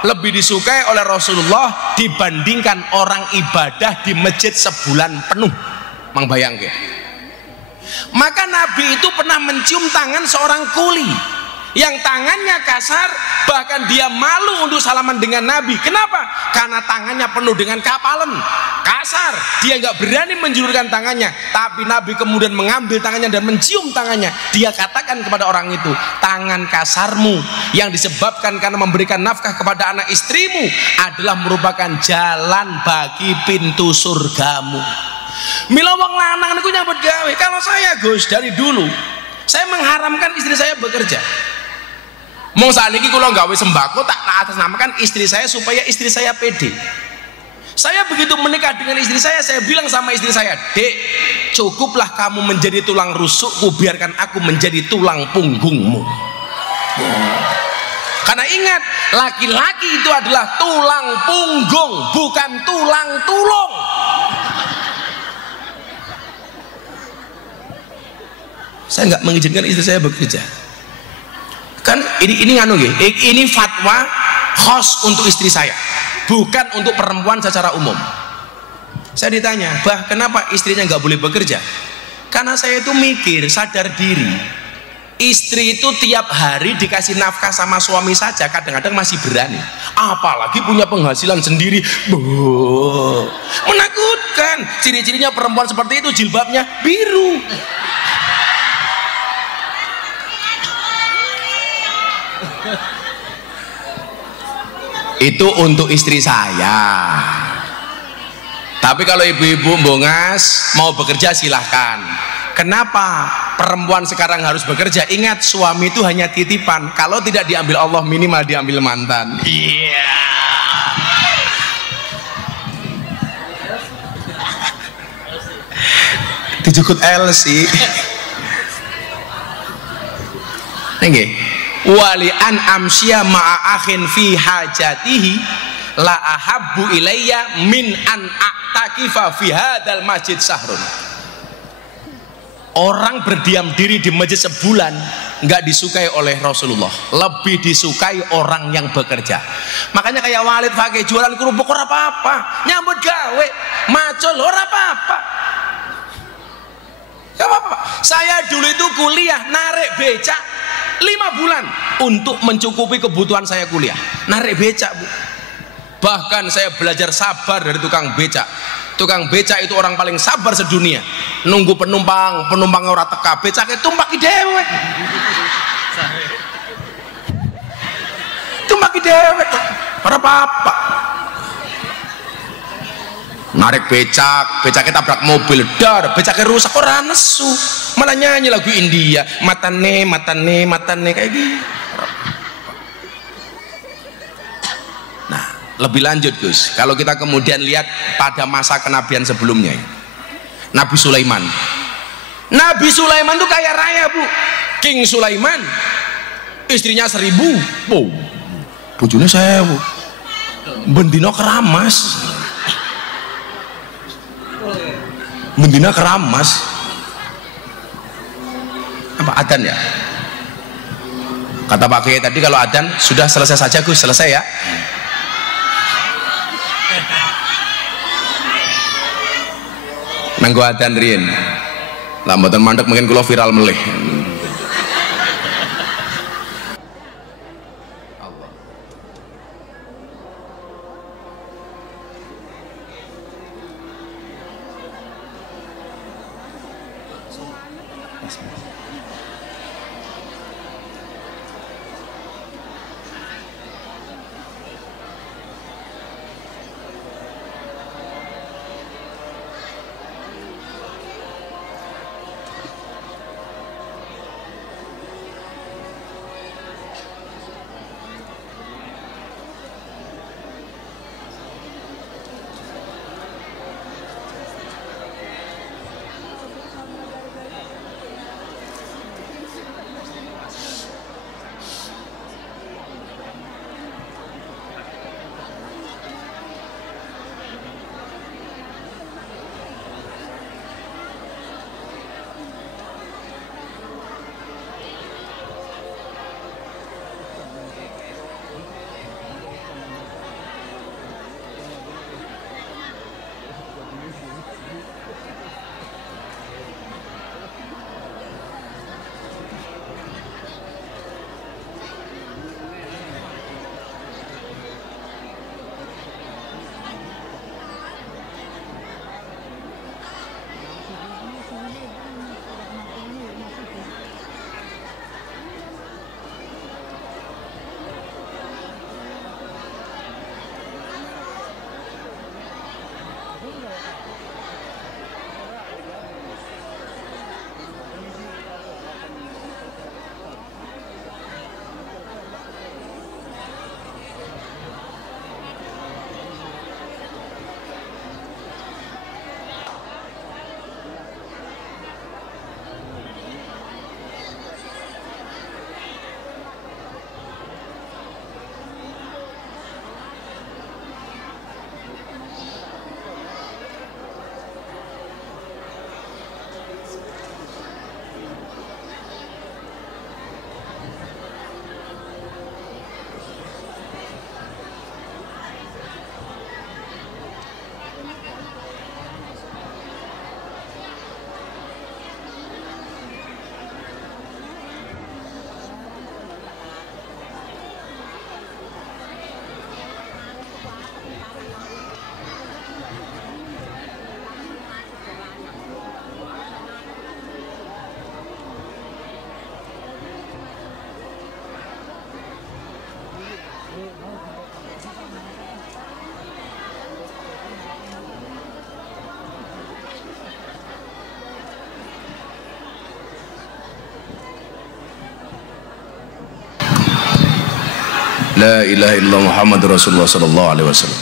lebih disukai oleh Rasulullah dibandingkan orang ibadah di masjid sebulan penuh. Mang bayangke. Maka Nabi itu pernah mencium tangan seorang kuli yang tangannya kasar, bahkan dia malu untuk salaman dengan Nabi. Kenapa? Karena tangannya penuh dengan kapalan, kasar, dia nggak berani menjulurkan tangannya. Tapi Nabi kemudian mengambil tangannya dan mencium tangannya. Dia katakan kepada orang itu, tangan kasarmu yang disebabkan karena memberikan nafkah kepada anak istrimu adalah merupakan jalan bagi pintu surgamu. Mila wong lanang niku nyambut gawe. Kalau saya Gus, dari dulu saya mengharamkan istri saya bekerja. Mau saat ini kalau gawe sembako tak atasnamakan istri saya supaya istri saya pede. Saya begitu menikah dengan istri saya bilang sama istri saya, Dek, cukuplah kamu menjadi tulang rusukku, biarkan aku menjadi tulang punggungmu. Karena ingat, laki-laki itu adalah tulang punggung, bukan tulang tulung. Saya nggak mengizinkan istri saya bekerja. Kan ini nganu nggih, ini fatwa khos untuk istri saya, bukan untuk perempuan secara umum. Saya ditanya, "Bah, kenapa istrinya nggak boleh bekerja?" Karena saya itu mikir, sadar diri. Istri itu tiap hari dikasih nafkah sama suami saja kadang-kadang masih berani, apalagi punya penghasilan sendiri. Menakutkan. Ciri-cirinya perempuan seperti itu jilbabnya biru. Itu untuk istri saya. Tapi kalau ibu-ibu bongas mau bekerja silahkan. Kenapa perempuan sekarang harus bekerja? Ingat, suami itu hanya titipan. Kalau tidak diambil Allah, minimal diambil mantan. Iya. Dijukut L sih. Nggih. Wali an amsya ma'akhin fi hajatihi la ahabbu ilayya min an a'takifa fi hadal masjid sahrun. Orang berdiam diri di masjid sebulan nggak disukai oleh Rasulullah, lebih disukai orang yang bekerja. Makanya kayak Walid pakai jualan kerupuk ora apa-apa, nyambut gawe macul ora apa-apa. Gak apa-apa. Saya dulu itu kuliah narik becak 5 bulan untuk mencukupi kebutuhan saya kuliah, narik becak, Bu. Bahkan saya belajar sabar dari tukang becak. Tukang becak itu orang paling sabar sedunia. Nunggu penumpang ora teka, becaknya tumpaki dewek. Tumpaki dewek, ora apa-apa. Narik becaknya tabrak mobil, dar, becaknya rusak, ora nesu, malah nyanyi lagu India, matane kayak gini. Nah, lebih lanjut Gus, kalau kita kemudian lihat pada masa kenabian sebelumnya, Nabi Sulaiman tuh kaya raya, Bu. King Sulaiman istrinya 1000. bojone 1000. Bendina keramas. Bendina keramas. Apa adzan ya? Kata Pak Kiai tadi kalau adzan sudah selesai saja Gus, selesai ya. Nanggo adzan riyen. Lah mboten mandek mungkin kula viral melih. La ilaha illallah Muhammadur Rasulullah sallallahu alaihi wasallam.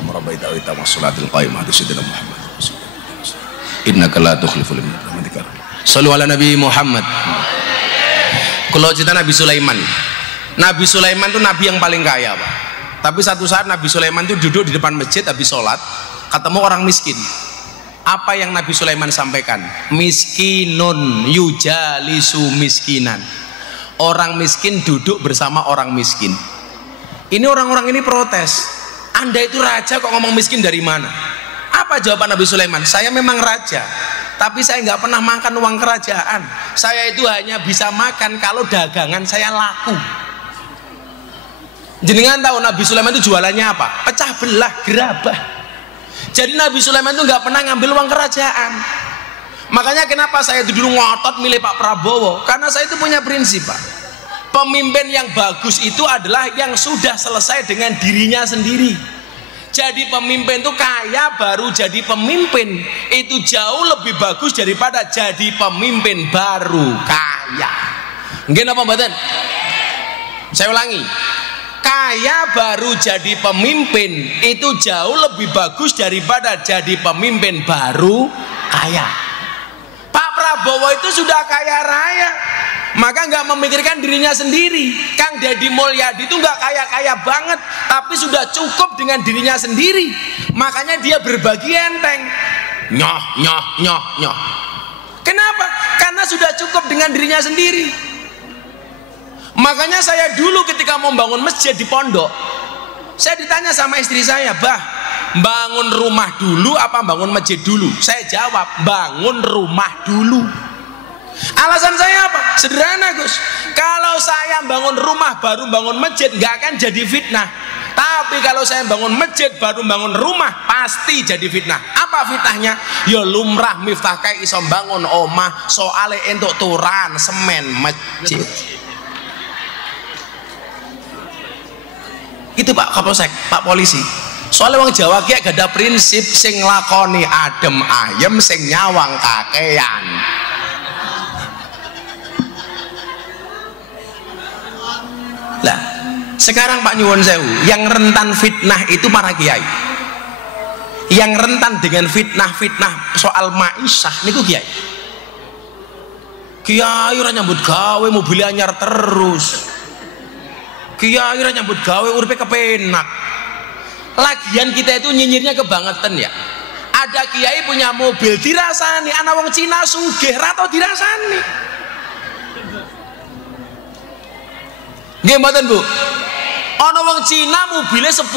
Rabbana wa ta'ala salatul qaimah di sayyidina Muhammad. Innaka la tukhliful mi'ad. Shallu ala Nabi Muhammad. Kalau cerita Nabi Sulaiman. Nabi Sulaiman itu nabi yang paling kaya, Pak. Tapi satu saat Nabi Sulaiman itu duduk di depan masjid habis sholat, ketemu orang miskin. Apa yang Nabi Sulaiman sampaikan? Miskinun yujalisu miskinan. Orang miskin duduk bersama orang miskin. Ini orang-orang ini protes. Anda itu raja kok ngomong miskin dari mana? Apa jawaban Nabi Sulaiman? Saya memang raja, tapi saya nggak pernah makan uang kerajaan. Saya itu hanya bisa makan kalau dagangan saya laku. Jenengan tahu Nabi Sulaiman itu jualannya apa? Pecah belah, gerabah. Jadi Nabi Sulaiman itu nggak pernah ngambil uang kerajaan. Makanya kenapa saya itu dulu ngotot milih Pak Prabowo? Karena saya itu punya prinsip, Pak. Pemimpin yang bagus itu adalah yang sudah selesai dengan dirinya sendiri. Jadi pemimpin itu kaya baru jadi pemimpin, itu jauh lebih bagus daripada jadi pemimpin baru kaya. Nggih napa mboten? Saya ulangi. Kaya baru jadi pemimpin itu jauh lebih bagus daripada jadi pemimpin baru kaya. Pak Prabowo itu sudah kaya raya. maka nggak memikirkan dirinya sendiri. Kang Deddy Mulyadi itu nggak kaya-kaya banget, tapi sudah cukup dengan dirinya sendiri, makanya dia berbagi enteng. Nyoh nyoh nyoh nyoh. Kenapa? Karena sudah cukup dengan dirinya sendiri. Makanya saya dulu ketika mau bangun masjid di pondok, saya ditanya sama istri saya, "Bah, bangun rumah dulu apa bangun masjid dulu?" Saya jawab, bangun rumah dulu. Alasan saya apa? Sederhana, Gus. Kalau saya bangun rumah baru bangun masjid nggak akan jadi fitnah. Tapi kalau saya bangun masjid baru bangun rumah pasti jadi fitnah. Apa fitnahnya? Ya lumrah Miftah kayak iso bangun omah soale entuk turan semen masjid. Itu Pak Kapolsek, Pak Polisi. Soalnya wong Jawa ki gak ada prinsip sing lakoni adem ayem sing nyawang kakean. Lah, sekarang Pak nyuwun sewu, yang rentan fitnah itu para kiai. Yang rentan dengan fitnah-fitnah soal maisah niku kiai. Kiai ora nyambut gawe mobil anyar terus. Kiai ora nyambut gawe uripe kepenak. Lagian kita itu nyinyirnya kebangetan ya. Ada kiai punya mobil dirasani, anak wong Cina sugih ra tau dirasani. Nggih mboten Bu. Ana wong Cina mobilnya 10,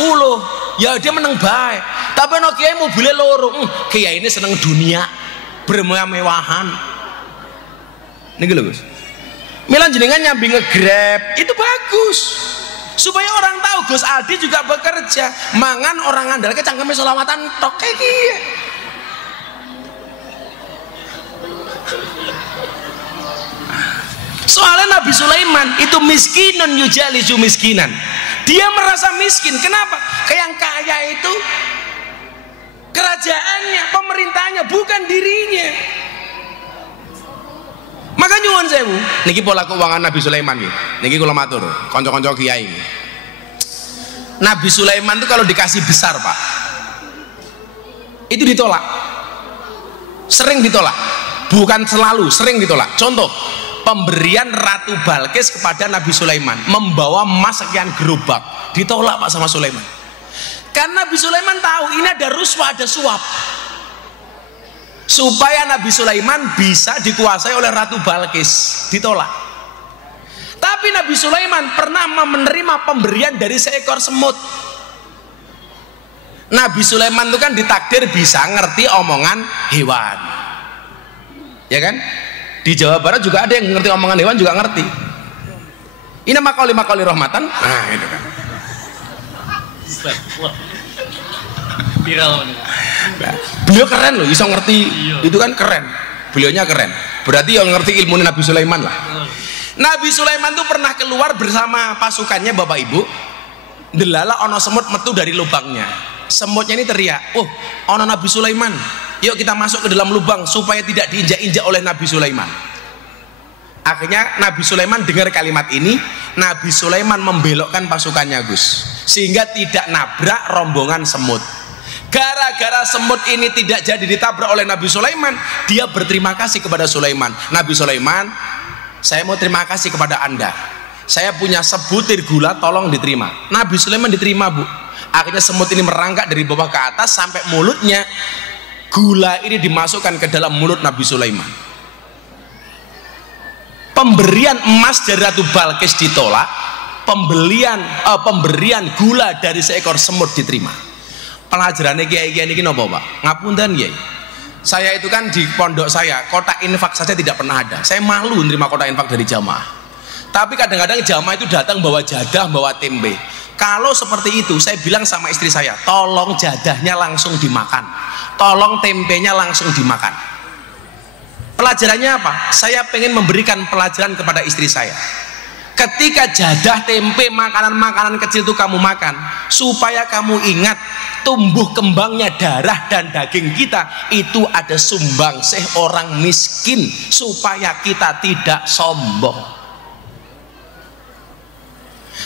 ya dia meneng bae. Tapi ana kiai mobilnya loro. Kiai ini seneng dunia, bermewah-mewahan. Niki lho Gus. Milan jenengan nyambi nge-Grab, itu bagus. Supaya orang tahu Gus Aldi juga bekerja, mangan orang ngandalke cangkeme selawatan tok kayak gini. Soalnya Nabi Sulaiman itu miskinun yujalisu miskinan. Dia merasa miskin. Kenapa? Kayak yang kaya itu kerajaannya, pemerintahnya, bukan dirinya. Maka nyuwun sewu, niki pola keuangan Nabi Sulaiman nggih. Niki kula matur, kanca-kanca kiai. Nabi Sulaiman itu kalau dikasih besar, Pak, itu ditolak. Sering ditolak. Bukan selalu, sering ditolak. Contoh, pemberian Ratu Balkis kepada Nabi Sulaiman membawa emas sekian gerobak, ditolak Pak sama Sulaiman. Karena Nabi Sulaiman tahu ini ada ruswa, ada suap. Supaya Nabi Sulaiman bisa dikuasai oleh Ratu Balkis, ditolak. Tapi Nabi Sulaiman pernah menerima pemberian dari seekor semut. Nabi Sulaiman itu kan ditakdir bisa ngerti omongan hewan, ya kan? Di Jawa Barat juga ada yang ngerti omongan hewan, juga ngerti. Ini makoli rahmatan. Nah, itu kan. Viral. Nah, beliau keren loh, bisa ngerti. Itu kan keren. Beliaunya keren. Berarti yang ngerti ilmu Nabi Sulaiman lah. Nabi Sulaiman tuh pernah keluar bersama pasukannya Bapak Ibu. Delala ono semut metu dari lubangnya. Semutnya ini teriak, "Oh, ono Nabi Sulaiman. Yuk kita masuk ke dalam lubang supaya tidak diinjak-injak oleh Nabi Sulaiman." Akhirnya Nabi Sulaiman dengar kalimat ini. Nabi Sulaiman membelokkan pasukannya Gus, sehingga tidak nabrak rombongan semut. Gara-gara semut ini tidak jadi ditabrak oleh Nabi Sulaiman, dia berterima kasih kepada Sulaiman. "Nabi Sulaiman, saya mau terima kasih kepada Anda. Saya punya sebutir gula, tolong diterima." Nabi Sulaiman diterima, Bu. Akhirnya semut ini merangkak dari bawah ke atas sampai mulutnya. Gula ini dimasukkan ke dalam mulut Nabi Sulaiman. Pemberian emas dari Ratu Balkis ditolak, pemberian gula dari seekor semut diterima. Pelajarannya kiai-kiai ini napa, Pak? Ngapunten, Kiai. Saya itu kan di pondok saya, kotak infak saja tidak pernah ada. Saya malu menerima kotak infak dari jamaah. Tapi kadang-kadang jamaah itu datang bawa jadah, bawa tempe. Kalau seperti itu, saya bilang sama istri saya, tolong jadahnya langsung dimakan, tolong tempenya langsung dimakan. Pelajarannya apa? Saya pengen memberikan pelajaran kepada istri saya. Ketika jadah, tempe, makanan-makanan kecil itu kamu makan, supaya kamu ingat tumbuh kembangnya darah dan daging kita itu ada sumbangsih orang miskin, supaya kita tidak sombong.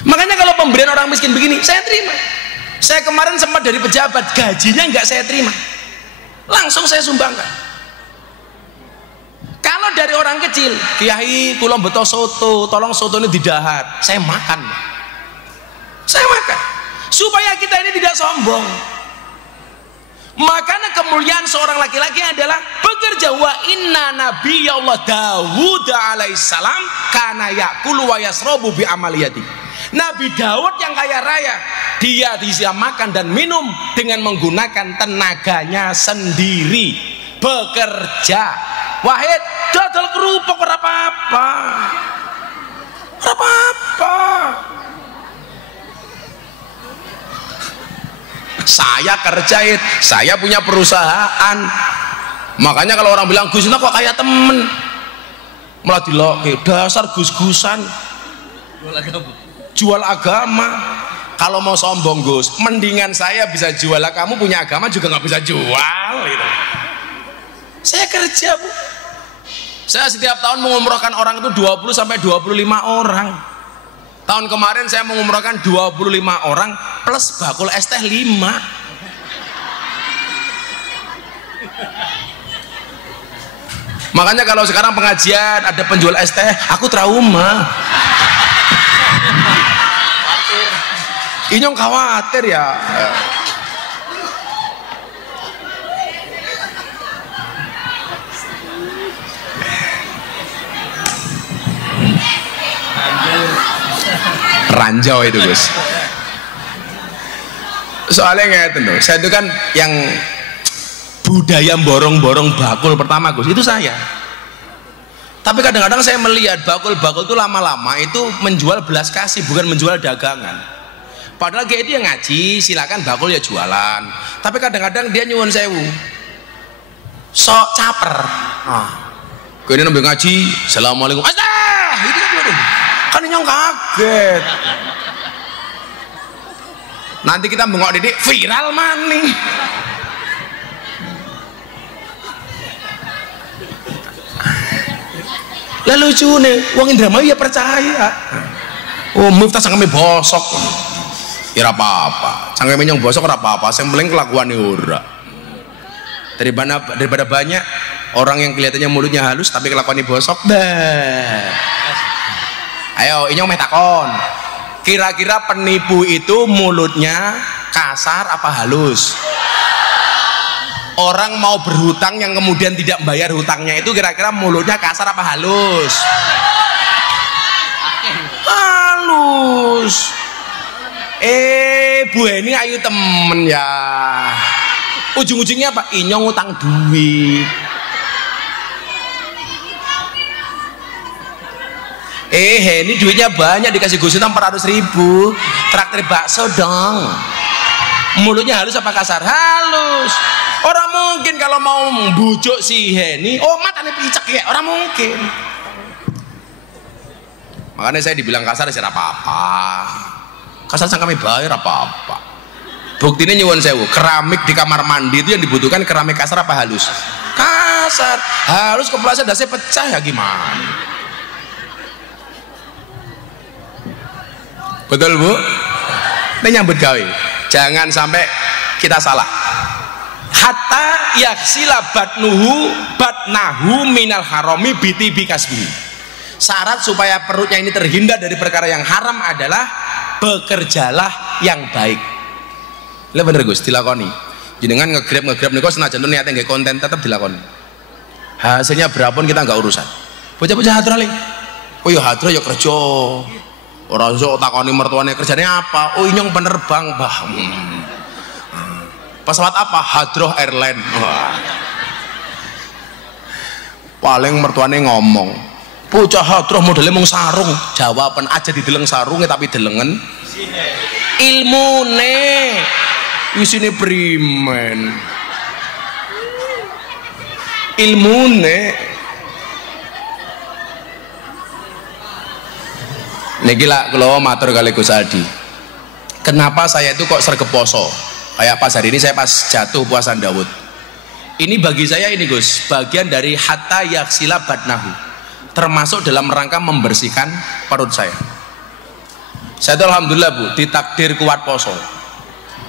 Makanya kalau pemberian orang miskin begini, saya terima. Saya kemarin sempat dari pejabat, gajinya nggak saya terima, langsung saya sumbangkan. Kalau dari orang kecil, Kiai kula beto soto, tolong soto ini didahar, saya makan, supaya kita ini tidak sombong. Makanya kemuliaan seorang laki-laki adalah bekerja. Wa inna nabiya Allah Dawud alaihissalam kana yakulu wa yasrobu bi amaliyati. Nabi Daud yang kaya raya, dia bisa makan dan minum dengan menggunakan tenaganya sendiri, bekerja. Wahid dodol kerupuk ora apa-apa, ora apa-apa. Saya kerjain, saya punya perusahaan. Makanya kalau orang bilang Gus kok kayak temen, malah diloke dasar gus-gusan jual agama. Kalau mau sombong Gus, mendingan saya bisa jual, kamu punya agama juga nggak bisa jual gitu. Saya kerja Bu, saya setiap tahun mengumrohkan orang itu 20 sampai 25 orang. Tahun kemarin saya mengumrohkan 25 orang plus bakul es teh 5. Makanya kalau sekarang pengajian ada penjual es teh, aku trauma. Inyong khawatir ya. Ranjau itu Gus. Soalnya ngeten loh, saya itu kan yang budaya borong-borong bakul pertama Gus, itu saya. Tapi kadang-kadang saya melihat bakul-bakul itu lama-lama itu menjual belas kasih, bukan menjual dagangan. Padahal kayak dia ngaji, silakan bakul ya jualan. Tapi kadang-kadang dia nyuwun sewu, sok caper. Gue ini nambah ngaji, assalamualaikum. Itu kan nyong kaget. Nanti kita bengok didik viral maning. Lalu lucu nih, wong Indramayu ya percaya. Oh, Miftah sangkeme bosok. Ya apa-apa, sangkeme nyong bosok ora apa-apa, sing penting kelakuane ora. Daripada banyak orang yang kelihatannya mulutnya halus tapi kelakuannya bosok. Ayo, inyong meh takon. Kira-kira penipu itu mulutnya kasar apa halus? Orang mau berhutang yang kemudian tidak bayar hutangnya itu kira-kira mulutnya kasar apa halus? Halus. Bu Eni ayu temen ya. Ujung-ujungnya apa? Inyong utang duit. Ini duitnya banyak, dikasih Gus 400.000, traktir bakso dong. Mulutnya halus apa kasar? Halus. Orang mungkin kalau mau bujuk si Heni, oh matanya picek ya, orang mungkin. Makanya saya dibilang kasar ya apa-apa. Kasar sang kami bayar apa-apa. Buktinya nyuwun sewu, keramik di kamar mandi itu yang dibutuhkan keramik kasar apa halus? Kasar. Halus kepleset dasnya pecah ya gimana? Betul Bu? Ini nyambut gawe. Jangan sampai kita salah. Hatta yaksila batnahu minal harami biti bikasbi. Syarat supaya perutnya ini terhindar dari perkara yang haram adalah bekerjalah yang baik. Lah bener Gus, dilakoni. Jenengan ngegrab niku senajan niate nggih konten tetap dilakoni. Hasilnya berapapun kita nggak urusan. Bocah-bocah hadro le. Oh ya hadro ya kerja. Orang sok takoni mertuane kerjanya apa? Oh inyong penerbang bah. Pesawat apa? Hadroh Airline. Wah. Paling mertuane ngomong, bocah hadroh modelnya mung sarung. Jawaban aja dideleng sarungnya tapi delengen ilmune. Isine primen. Ilmune. Niki lah kalau matur kali Gus Aldi. Kenapa saya itu kok sergep poso? Kayak pas hari ini saya pas jatuh puasa Daud. Ini bagi saya ini Gus, bagian dari hatta yaksila batnahu. Termasuk dalam rangka membersihkan perut saya. Saya itu alhamdulillah Bu, ditakdir kuat poso.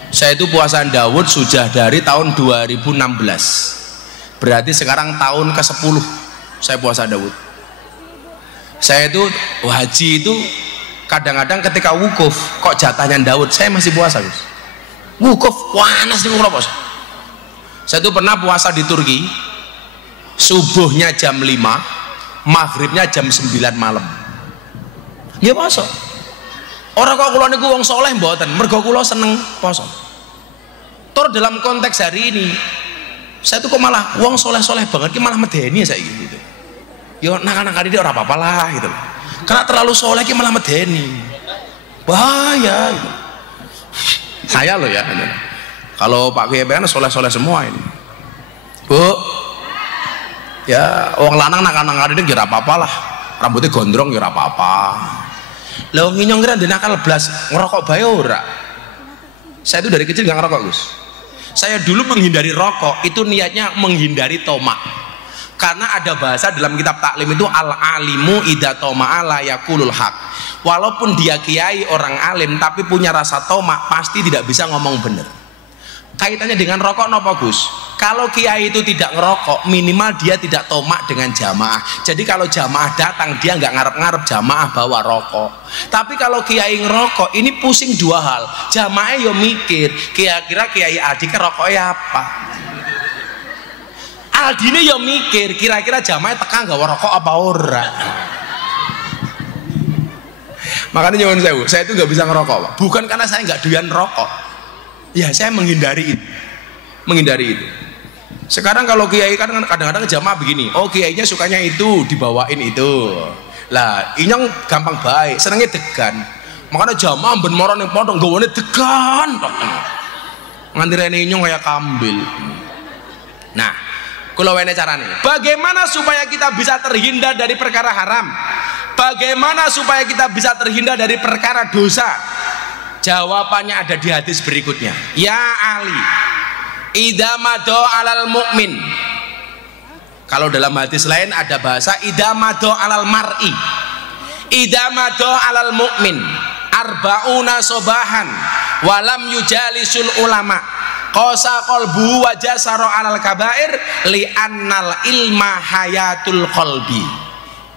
Saya itu puasa Daud sudah dari tahun 2016. Berarti sekarang tahun ke-10. Saya puasa Daud. Saya itu haji itu kadang-kadang ketika wukuf kok jatahnya Daud, saya masih puasa Gus. Wukuf panas nih Bos. Saya itu pernah puasa di Turki, subuhnya jam 5, maghribnya jam 9 malam. Ya puasa. Orang kok kula niku wong soleh mboten, mergo kula seneng puasa. Tur dalam konteks hari ini, saya tuh kok malah wong soleh-soleh banget, malah medeni saya gitu. Yo nakal-nakal ini orang apa-apa lah gitu. Karena terlalu soleh ki malah medeni. Bahaya gitu. Saya loh ya. Kalau Pak Kiai kan soleh-soleh semua ini. Bu. Ya, wong lanang nakal-nakal ini kira apa-apa lah. Rambutnya gondrong kira apa-apa. Lah wong nyong kira nakal blas ngerokok bae ora. Saya itu dari kecil nggak ngerokok, Gus. Saya dulu menghindari rokok itu niatnya menghindari tomak. Karena ada bahasa dalam kitab taklim itu al-alimu idza toma'a la yaqulul haq. Walaupun dia kiai orang alim tapi punya rasa tomak pasti tidak bisa ngomong benar. Kaitannya dengan rokok napa Gus? Kalau kiai itu tidak ngerokok minimal dia tidak tomak dengan jamaah. Jadi kalau jamaah datang dia nggak ngarep-ngarep jamaah bawa rokok. Tapi kalau kiai ngerokok ini pusing dua hal. Jamaah yo mikir kira-kira kiai Adi rokoknya apa? Aldine yo mikir kira-kira jamaah tekan gak rokok apa ora. Makanya nyuwun sewu, saya itu nggak bisa ngerokok Pak. Bukan karena saya nggak doyan rokok. Ya saya menghindari itu. Menghindari itu. Sekarang kalau kiai kan kadang-kadang jamaah begini, oh kiainya sukanya itu dibawain itu. Lah inyong gampang baik, senengnya degan. Makanya jamaah ben moro ning pondok nggawane degan tok. Nganti rene inyong kayak kambil. Nah, kula wene carane. Bagaimana supaya kita bisa terhindar dari perkara haram? Bagaimana supaya kita bisa terhindar dari perkara dosa? Jawabannya ada di hadis berikutnya. Ya Ali, idza mado alal mukmin. Kalau dalam hadis lain ada bahasa idza mado alal mar'i. Idza mado alal mukmin arbauna sobahan walam yujalisul ulama. Qasa qalbu wa jasara alal kabair li annal ilma hayatul qalbi.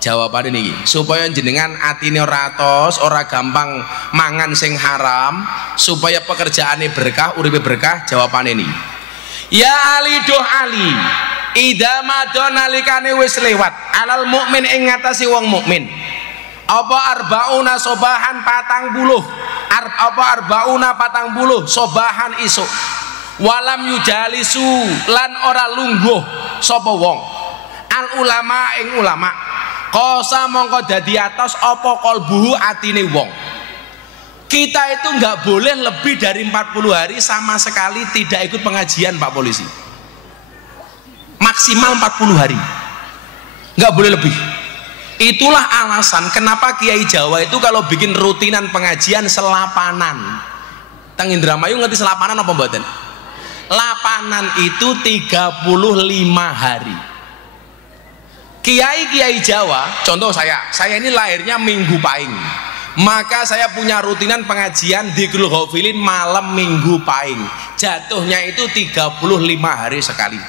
Jawaban ini supaya jenengan atine ora atos, ora gampang mangan sing haram, supaya pekerjaane berkah, uripe berkah. Jawaban ini ya Ali doh Ali idza madona likane wis lewat alal mukmin ing ngatasi wong mukmin apa arbauna sobahan 40 apa arbauna 40 sobahan isuk walam yujalisu lan ora lungguh sapa wong al ulama ing ulama kosa mongko dadi atos apa kolbuhu atine wong. Kita itu nggak boleh lebih dari 40 hari sama sekali tidak ikut pengajian Pak Polisi. Maksimal 40 hari nggak boleh lebih. Itulah alasan kenapa Kiai Jawa itu kalau bikin rutinan pengajian selapanan. Teng Indramayu ngerti selapanan apa mboten? Lapanan itu 35 hari. Kiai-kiai Jawa, contoh saya ini lahirnya Minggu Pahing, maka saya punya rutinan pengajian di Dzikrul Ghafilin malam Minggu Pahing, jatuhnya itu 35 hari sekali.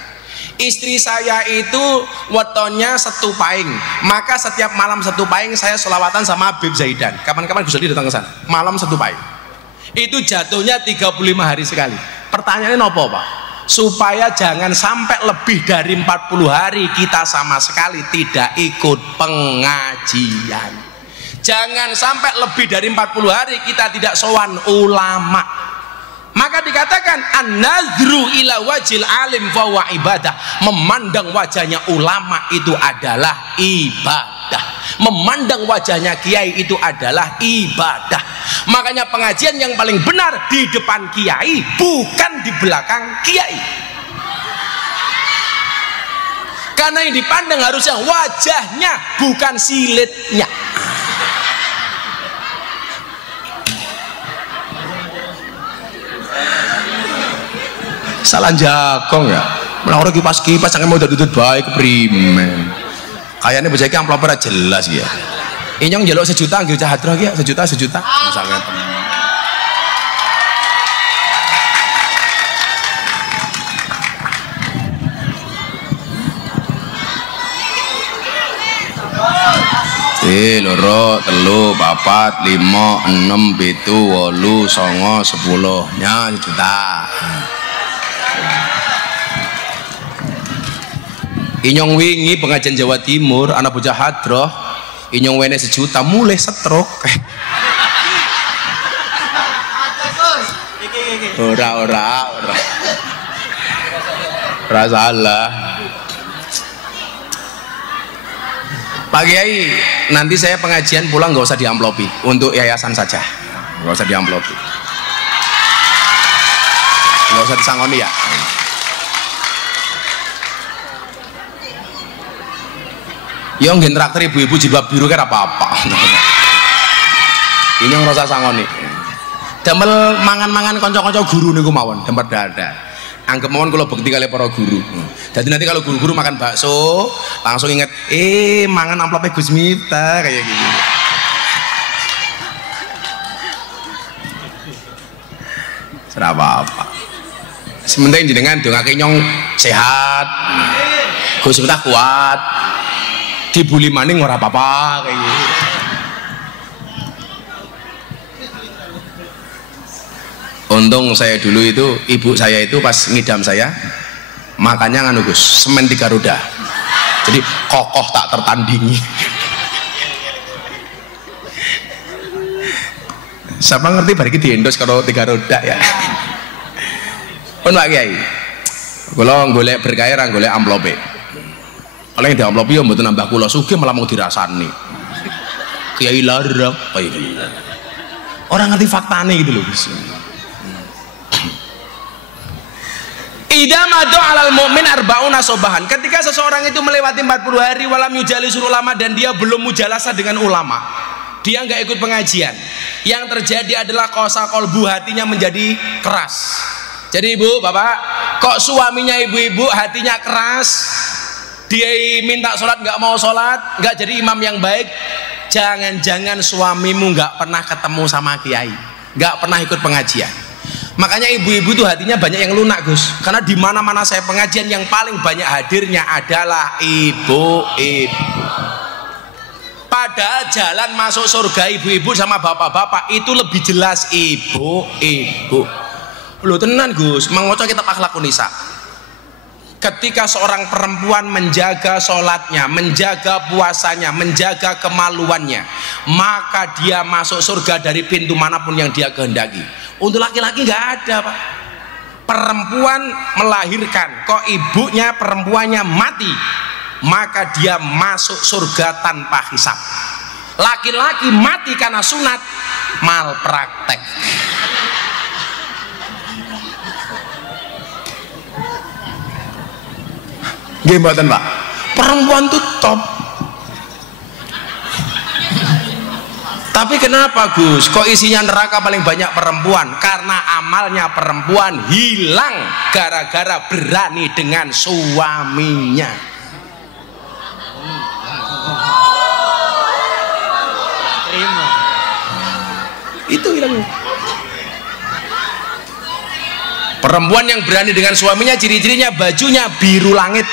Istri saya itu wetonnya Setu Pahing, maka setiap malam Setu Pahing saya selawatan sama Habib Zaidan. Kapan-kapan bisa datang ke sana, malam Setu Pahing itu jatuhnya 35 hari sekali. Pertanyaannya apa Pak? Supaya jangan sampai lebih dari 40 hari kita sama sekali tidak ikut pengajian. Jangan sampai lebih dari 40 hari kita tidak sowan ulama. Maka dikatakan an-nadhru ila wajil alim fa wa ibadah. Memandang wajahnya ulama itu adalah ibadah. Memandang wajahnya kiai itu adalah ibadah. Makanya pengajian yang paling benar di depan kiai, bukan di belakang kiai. Karena yang dipandang harusnya wajahnya, bukan silitnya. Salah jagong ya. Menawa kipas-kipas jangan mau duduk baik primen. Kayaknya bocah iki amplopnya jelas ya. Inyong njaluk 1 juta nggih cah hadroh iki 1 juta misalnya. siji, loro, telu, papat, lima, enem, pitu, wolu, songo, 10. Nya juta. Inyong wingi pengajian Jawa Timur, anak bocah hadroh, inyong wene 1 juta, mulai stroke. Ora salah. Pak Kiai, nanti saya pengajian pulang nggak usah diamplopi, untuk yayasan saja, nggak usah diamplopi, nggak usah disangoni ya. Yang nggih traktir ibu-ibu jilbab biru kan apa-apa. Ini yang rasa sangoni. Damel mangan-mangan konco-konco guru niku mawon, damper dada. Anggap mawon kalau bukti kali para guru. Jadi nanti kalau guru-guru makan bakso, langsung ingat, mangan amplopnya Gus Miftah kayak gitu. Serah apa-apa. Sementara jenengan dongake nyong sehat, Gus Miftah kuat, dibuli maning ora apa-apa kayak gitu. Untung saya dulu itu, ibu saya itu pas ngidam saya makannya nganu Gus, semen 3 roda, jadi kokoh tak tertandingi. Siapa ngerti bariki diendos kalau 3 roda ya. Pun Pak Kiai, kalau golek berkah orang golek amplope, kalau yang di amplope ya mboten nambah kula sugih malah mau dirasani. Kiai larap, orang ngerti faktane gitu loh Gus. Idza madu alal mu'min arba'una sobahan. Ketika seseorang itu melewati 40 hari walam yujalisul ulama dan dia belum mujalasah dengan ulama, dia nggak ikut pengajian, yang terjadi adalah qasa qalbu, hatinya menjadi keras. Jadi ibu, bapak, kok suaminya ibu-ibu hatinya keras, dia minta sholat nggak mau sholat, nggak jadi imam yang baik, jangan-jangan suamimu nggak pernah ketemu sama kiai, nggak pernah ikut pengajian. Makanya ibu-ibu tuh hatinya banyak yang lunak Gus, karena di mana-mana saya pengajian yang paling banyak hadirnya adalah ibu-ibu. Padahal jalan masuk surga ibu-ibu sama bapak-bapak itu lebih jelas ibu-ibu. Loh tenan Gus, mengoco kitab akhlakun nisa. Ketika seorang perempuan menjaga sholatnya, menjaga puasanya, menjaga kemaluannya, maka dia masuk surga dari pintu manapun yang dia kehendaki. Untuk laki-laki nggak ada Pak. Perempuan melahirkan, kok ibunya perempuannya mati, maka dia masuk surga tanpa hisab. Laki-laki mati karena sunat, malpraktek. Gimana Pak? Perempuan tuh top. Tapi kenapa Gus? Kok isinya neraka paling banyak perempuan? Karena amalnya perempuan hilang gara-gara berani dengan suaminya. Itu hilang. Perempuan yang berani dengan suaminya ciri-cirinya bajunya biru langit.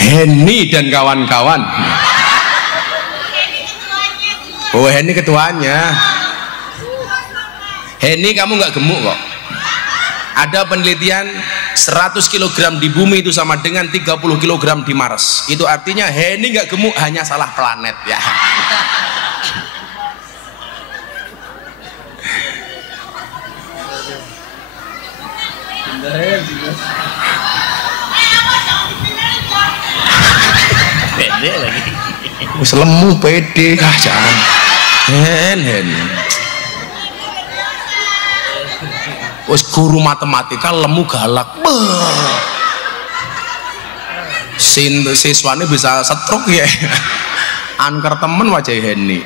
Henny dan kawan-kawan. Oh Henny ketuanya. Henny kamu nggak gemuk kok. Ada penelitian 100 kg di bumi itu sama dengan 30 kg di Mars. Itu artinya Henny nggak gemuk, hanya salah planet ya. Pede lagi. Wis lemu pede, jangan. Hen. Wis guru matematika lemu galak. Siswane bisa stroke ya. Angker temen wajah Henny.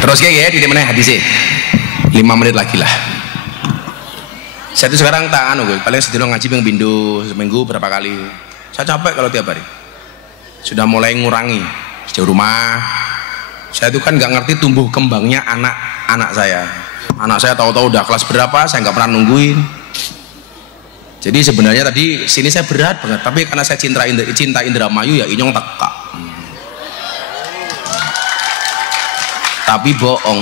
Terus kayak di mana hadisnya 5 menit lagi lah. Saya itu sekarang tangan paling sedino ngaji ping pindho seminggu berapa kali. Saya capek kalau tiap hari. Sudah mulai ngurangi jauh rumah. Saya itu kan nggak ngerti tumbuh kembangnya anak saya. Anak saya tahu-tahu udah kelas berapa, saya nggak pernah nungguin. Jadi sebenarnya tadi sini saya berat banget, tapi karena saya cinta Indramayu ya inyong teka. Tapi bohong.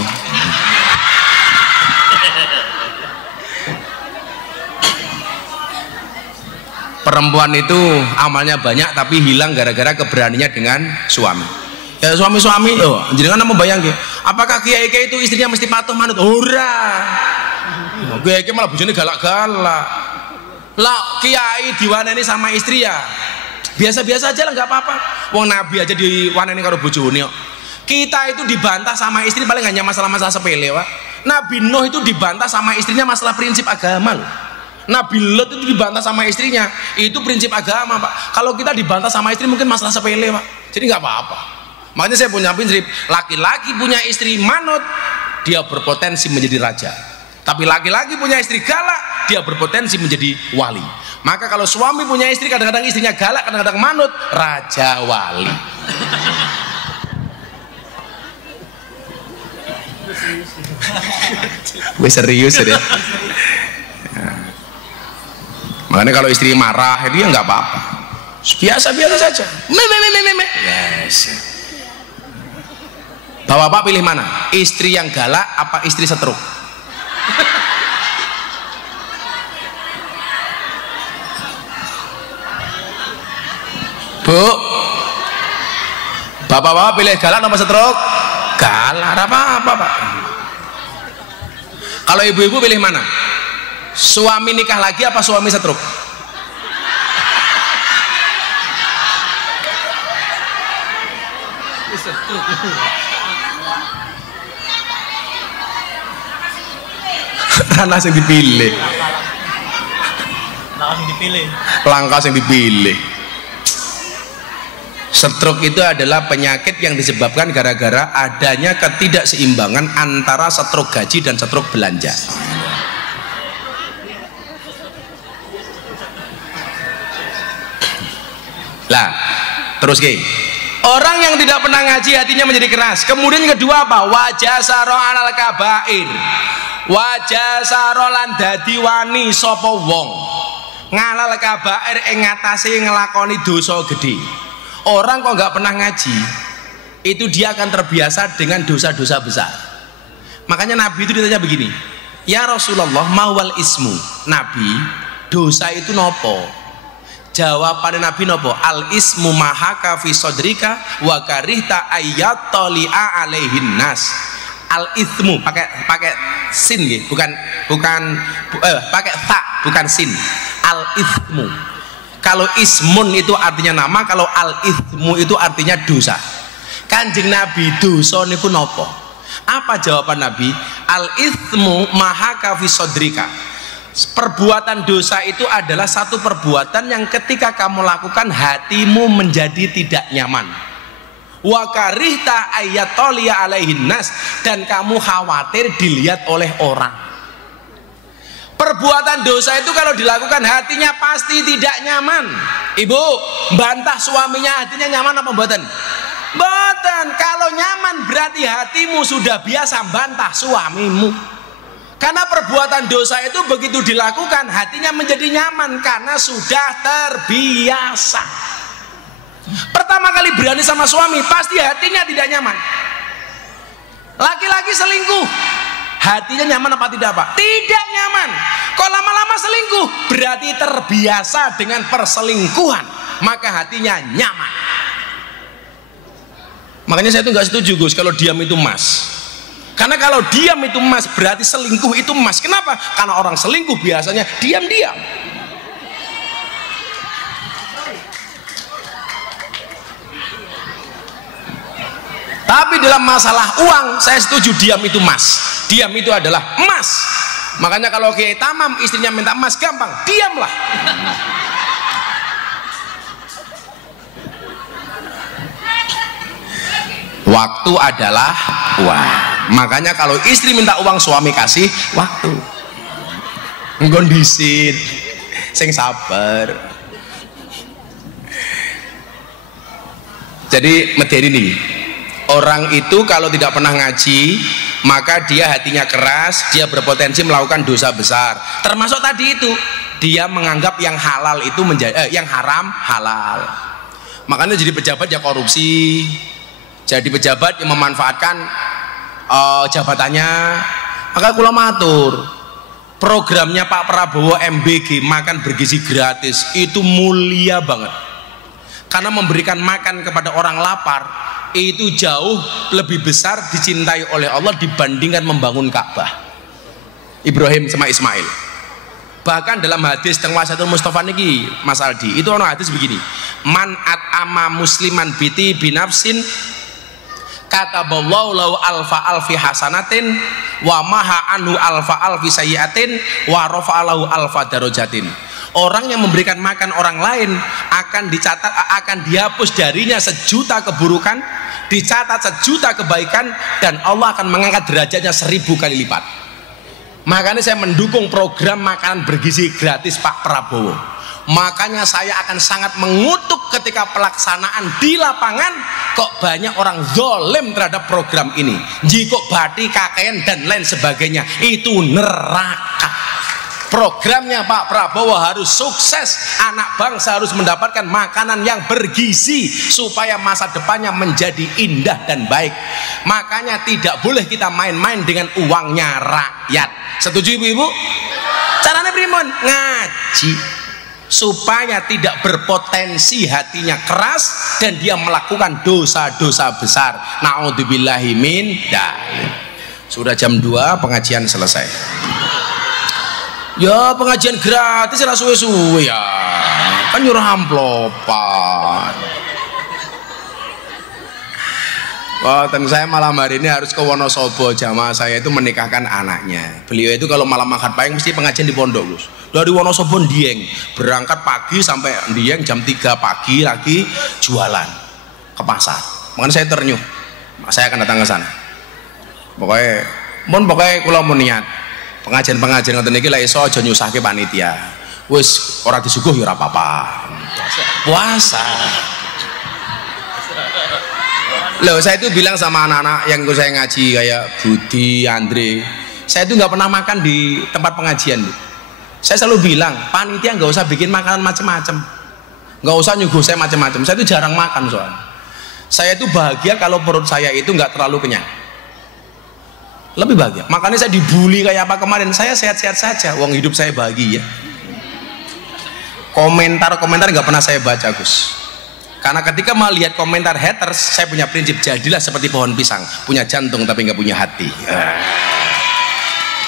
Perempuan itu amalnya banyak tapi hilang gara-gara keberaniannya dengan suami. Ya suami-suami, jenengan mau bayang ya? Apakah kiai-kiai itu istrinya mesti patuh manut? Ora. Kiai-kiai malah bojone galak-galak. Lah kiai diwaneni sama istri ya biasa-biasa aja lah, nggak apa-apa. Wong Nabi aja diwaneni karo bojone kok. Kita itu dibantah sama istri paling hanya masalah-masalah sepele, Pak. Nabi Nuh itu dibantah sama istrinya masalah prinsip agama loh. Nabi Lot itu dibantah sama istrinya, itu prinsip agama, Pak. Kalau kita dibantah sama istri mungkin masalah sepele, Pak. Jadi nggak apa-apa. Makanya saya punya prinsip, laki-laki punya istri manut, dia berpotensi menjadi raja. Tapi laki-laki punya istri galak, dia berpotensi menjadi wali. Maka kalau suami punya istri, kadang-kadang istrinya galak, kadang-kadang manut, raja wali. Gue serius ya. Makanya kalau istri marah itu ya nggak apa-apa, biasa-biasa saja. Yes. Bapak-bapak pilih mana? Istri yang galak apa istri setruk? Bu, bapak-bapak pilih galak apa setruk? Galak, apa-apa, Pak. Kalau ibu-ibu pilih mana? Suami nikah lagi apa suami setruk? Anak yang dipilih. Langkah yang dipilih. Stroke itu adalah penyakit yang disebabkan gara-gara adanya ketidakseimbangan antara stroke gaji dan stroke belanja. Lah, terus ke orang yang tidak pernah ngaji hatinya menjadi keras. Kemudian yang kedua apa? Wajah saro alal kabair. Wajah saro lan dadi wani sapa wong ngalal kabair ing ngatasi ngelakoni dosa gede. Orang kok nggak pernah ngaji, itu dia akan terbiasa dengan dosa-dosa besar. Makanya Nabi itu ditanya begini, ya Rasulullah, mawal ismu. Nabi, dosa itu nopo? Jawaban Nabi nopo? Al ismu mahaka fi sodrika wa karihta ayyatoli'a alaihin nas. Al ismu pakai sin gitu, bukan pakai ta, bukan sin. Al ismu. Kalau ismun itu artinya nama, kalau al ismu itu artinya dosa. Kanjeng Nabi, dosa niku nopo? Apa jawaban Nabi? Al ismu mahaka fi sodrika. Perbuatan dosa itu adalah satu perbuatan yang ketika kamu lakukan hatimu menjadi tidak nyaman. Wa karihta ayyatoliya alaihin nas, dan kamu khawatir dilihat oleh orang. Perbuatan dosa itu kalau dilakukan hatinya pasti tidak nyaman. Ibu, bantah suaminya hatinya nyaman apa mboten? Mboten. Kalau nyaman berarti hatimu sudah biasa bantah suamimu. Karena perbuatan dosa itu begitu dilakukan hatinya menjadi nyaman karena sudah terbiasa. Pertama kali berani sama suami pasti hatinya tidak nyaman. Laki-laki selingkuh, hatinya nyaman apa tidak, Pak? Tidak nyaman. Kalau lama-lama selingkuh berarti terbiasa dengan perselingkuhan, maka hatinya nyaman. Makanya saya itu nggak setuju Gus kalau diam itu emas. Karena kalau diam itu emas berarti selingkuh itu emas. Kenapa? Karena orang selingkuh biasanya diam-diam. Tapi dalam masalah uang saya setuju diam itu emas. Diam itu adalah emas. Makanya kalau Kiai Tamam istrinya minta emas gampang, diamlah. Waktu adalah uang. Makanya kalau istri minta uang suami kasih waktu. Ngondisin, sing sabar. Jadi medeni nih, orang itu kalau tidak pernah ngaji maka dia hatinya keras, dia berpotensi melakukan dosa besar. Termasuk tadi itu, dia menganggap yang halal itu menjadi yang haram halal. Makanya jadi pejabat ya korupsi, jadi pejabat yang memanfaatkan jabatannya. Maka kula matur, programnya Pak Prabowo MBG makan bergizi gratis itu mulia banget, karena memberikan makan kepada orang lapar itu jauh lebih besar dicintai oleh Allah dibandingkan membangun Ka'bah. Ibrahim sama Ismail. Bahkan dalam hadis teng Wasatul Mustafa niki Mas Aldi, itu ono hadis begini, man at'ama musliman biti binafsin kataballahu lahu alfa alfi hasanatin wa maha anhu alfa alfi sayyiatin wa rafa'alahu alfa darajatin. Orang yang memberikan makan orang lain akan dicatat, akan dihapus darinya 1.000.000 keburukan, dicatat 1.000.000 kebaikan, dan Allah akan mengangkat derajatnya 1.000 kali lipat. Makanya saya mendukung program makanan bergizi gratis Pak Prabowo. Makanya saya akan sangat mengutuk ketika pelaksanaan di lapangan kok banyak orang zolim terhadap program ini. Jikok bati kakean dan lain sebagainya, itu neraka. Programnya Pak Prabowo harus sukses, anak bangsa harus mendapatkan makanan yang bergizi supaya masa depannya menjadi indah dan baik. Makanya tidak boleh kita main-main dengan uangnya rakyat. Setuju ibu-ibu? Caranya primun? Ngaji supaya tidak berpotensi hatinya keras dan dia melakukan dosa-dosa besar. Na'udzubillahi min dzalik. Sudah jam 2 pengajian selesai. Ya pengajian gratis lah suwe-suwe ya, kan nyuruh amplopan. Wah, saya malam hari ini harus ke Wonosobo, jamaah saya itu menikahkan anaknya. Beliau itu kalau malam akad payung mesti pengajian di pondok, Gus. Dari Wonosobo Dieng, berangkat pagi sampai Dieng jam 3 pagi lagi jualan ke pasar. Makanya saya ternyuh, saya akan datang ke sana. Pokoknya kula mau niat pengajian ngoten niki lek iso aja nyusahke panitia. Wis ora disuguh ya ora apa-apa. Puasa. Loh, saya itu bilang sama anak-anak yang ikut saya ngaji kayak Budi, Andre, saya itu nggak pernah makan di tempat pengajian. Saya selalu bilang, panitia nggak usah bikin makanan macam-macam, nggak usah nyuguh saya macam-macam. Saya itu jarang makan soalnya. Saya itu bahagia kalau perut saya itu nggak terlalu kenyang. Lebih bahagia. Makanya saya dibully kayak apa kemarin, saya sehat-sehat saja, uang hidup saya bahagia. Komentar-komentar nggak pernah saya baca, Gus. Karena ketika melihat komentar haters, saya punya prinsip, jadilah seperti pohon pisang, punya jantung tapi nggak punya hati.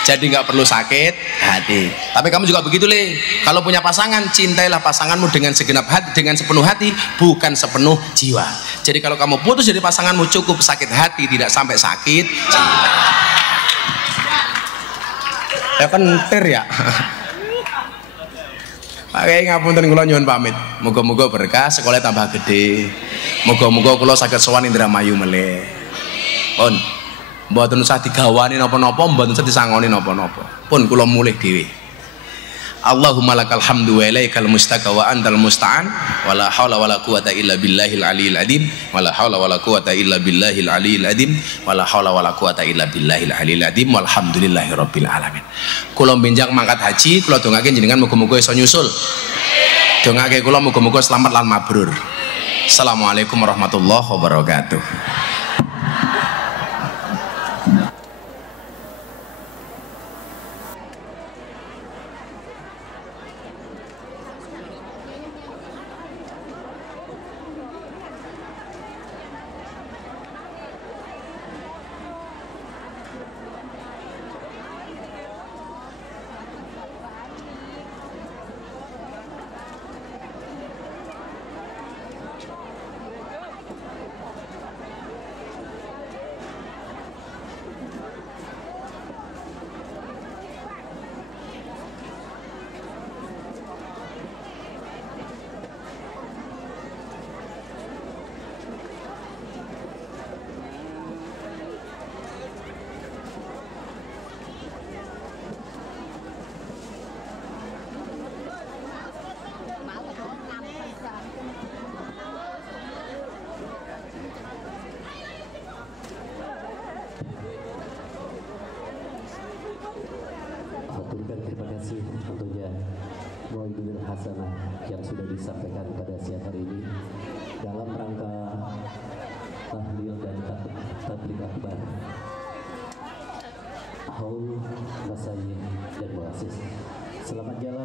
Jadi nggak perlu sakit hati. Tapi kamu juga begitu, Le. Kalau punya pasangan, cintailah pasanganmu dengan segenap hati, dengan sepenuh hati, bukan sepenuh jiwa. Jadi kalau kamu putus dari pasanganmu, cukup sakit hati, tidak sampai sakit jiwa. Ya kan ter ya. Pakai ngapunten kula nyuwun pamit. Moga-moga berkah, sekolah tambah gede. Moga-moga kula saged sowan Indramayu melih. Pun mboten usah digawani napa-napa, mboten usah disangoni napa-napa. Pun kula mulih dhewe. Allahumma lakal hamdu wa ilaikal mustaka wa antal musta'an wa la haula wa la quwata illa billahil aliyil azim wa la haula wa la quwata illa billahil aliyil azim wa la haula wa la quwata illa billahil aliyil azim walhamdulillahi rabbil alamin. Kula benjang mangkat haji, kula dongake jenengan muga-muga iso nyusul. Dongake kula muga-muga selamat lan mabrur. Assalamualaikum warahmatullahi wabarakatuh. memberikan terima kasih tentunya Muhyiddin Hasanah yang sudah disampaikan pada siang hari ini dalam rangka tahlil dan tabligh akbar haul masayyid dan muassis. Selamat jalan.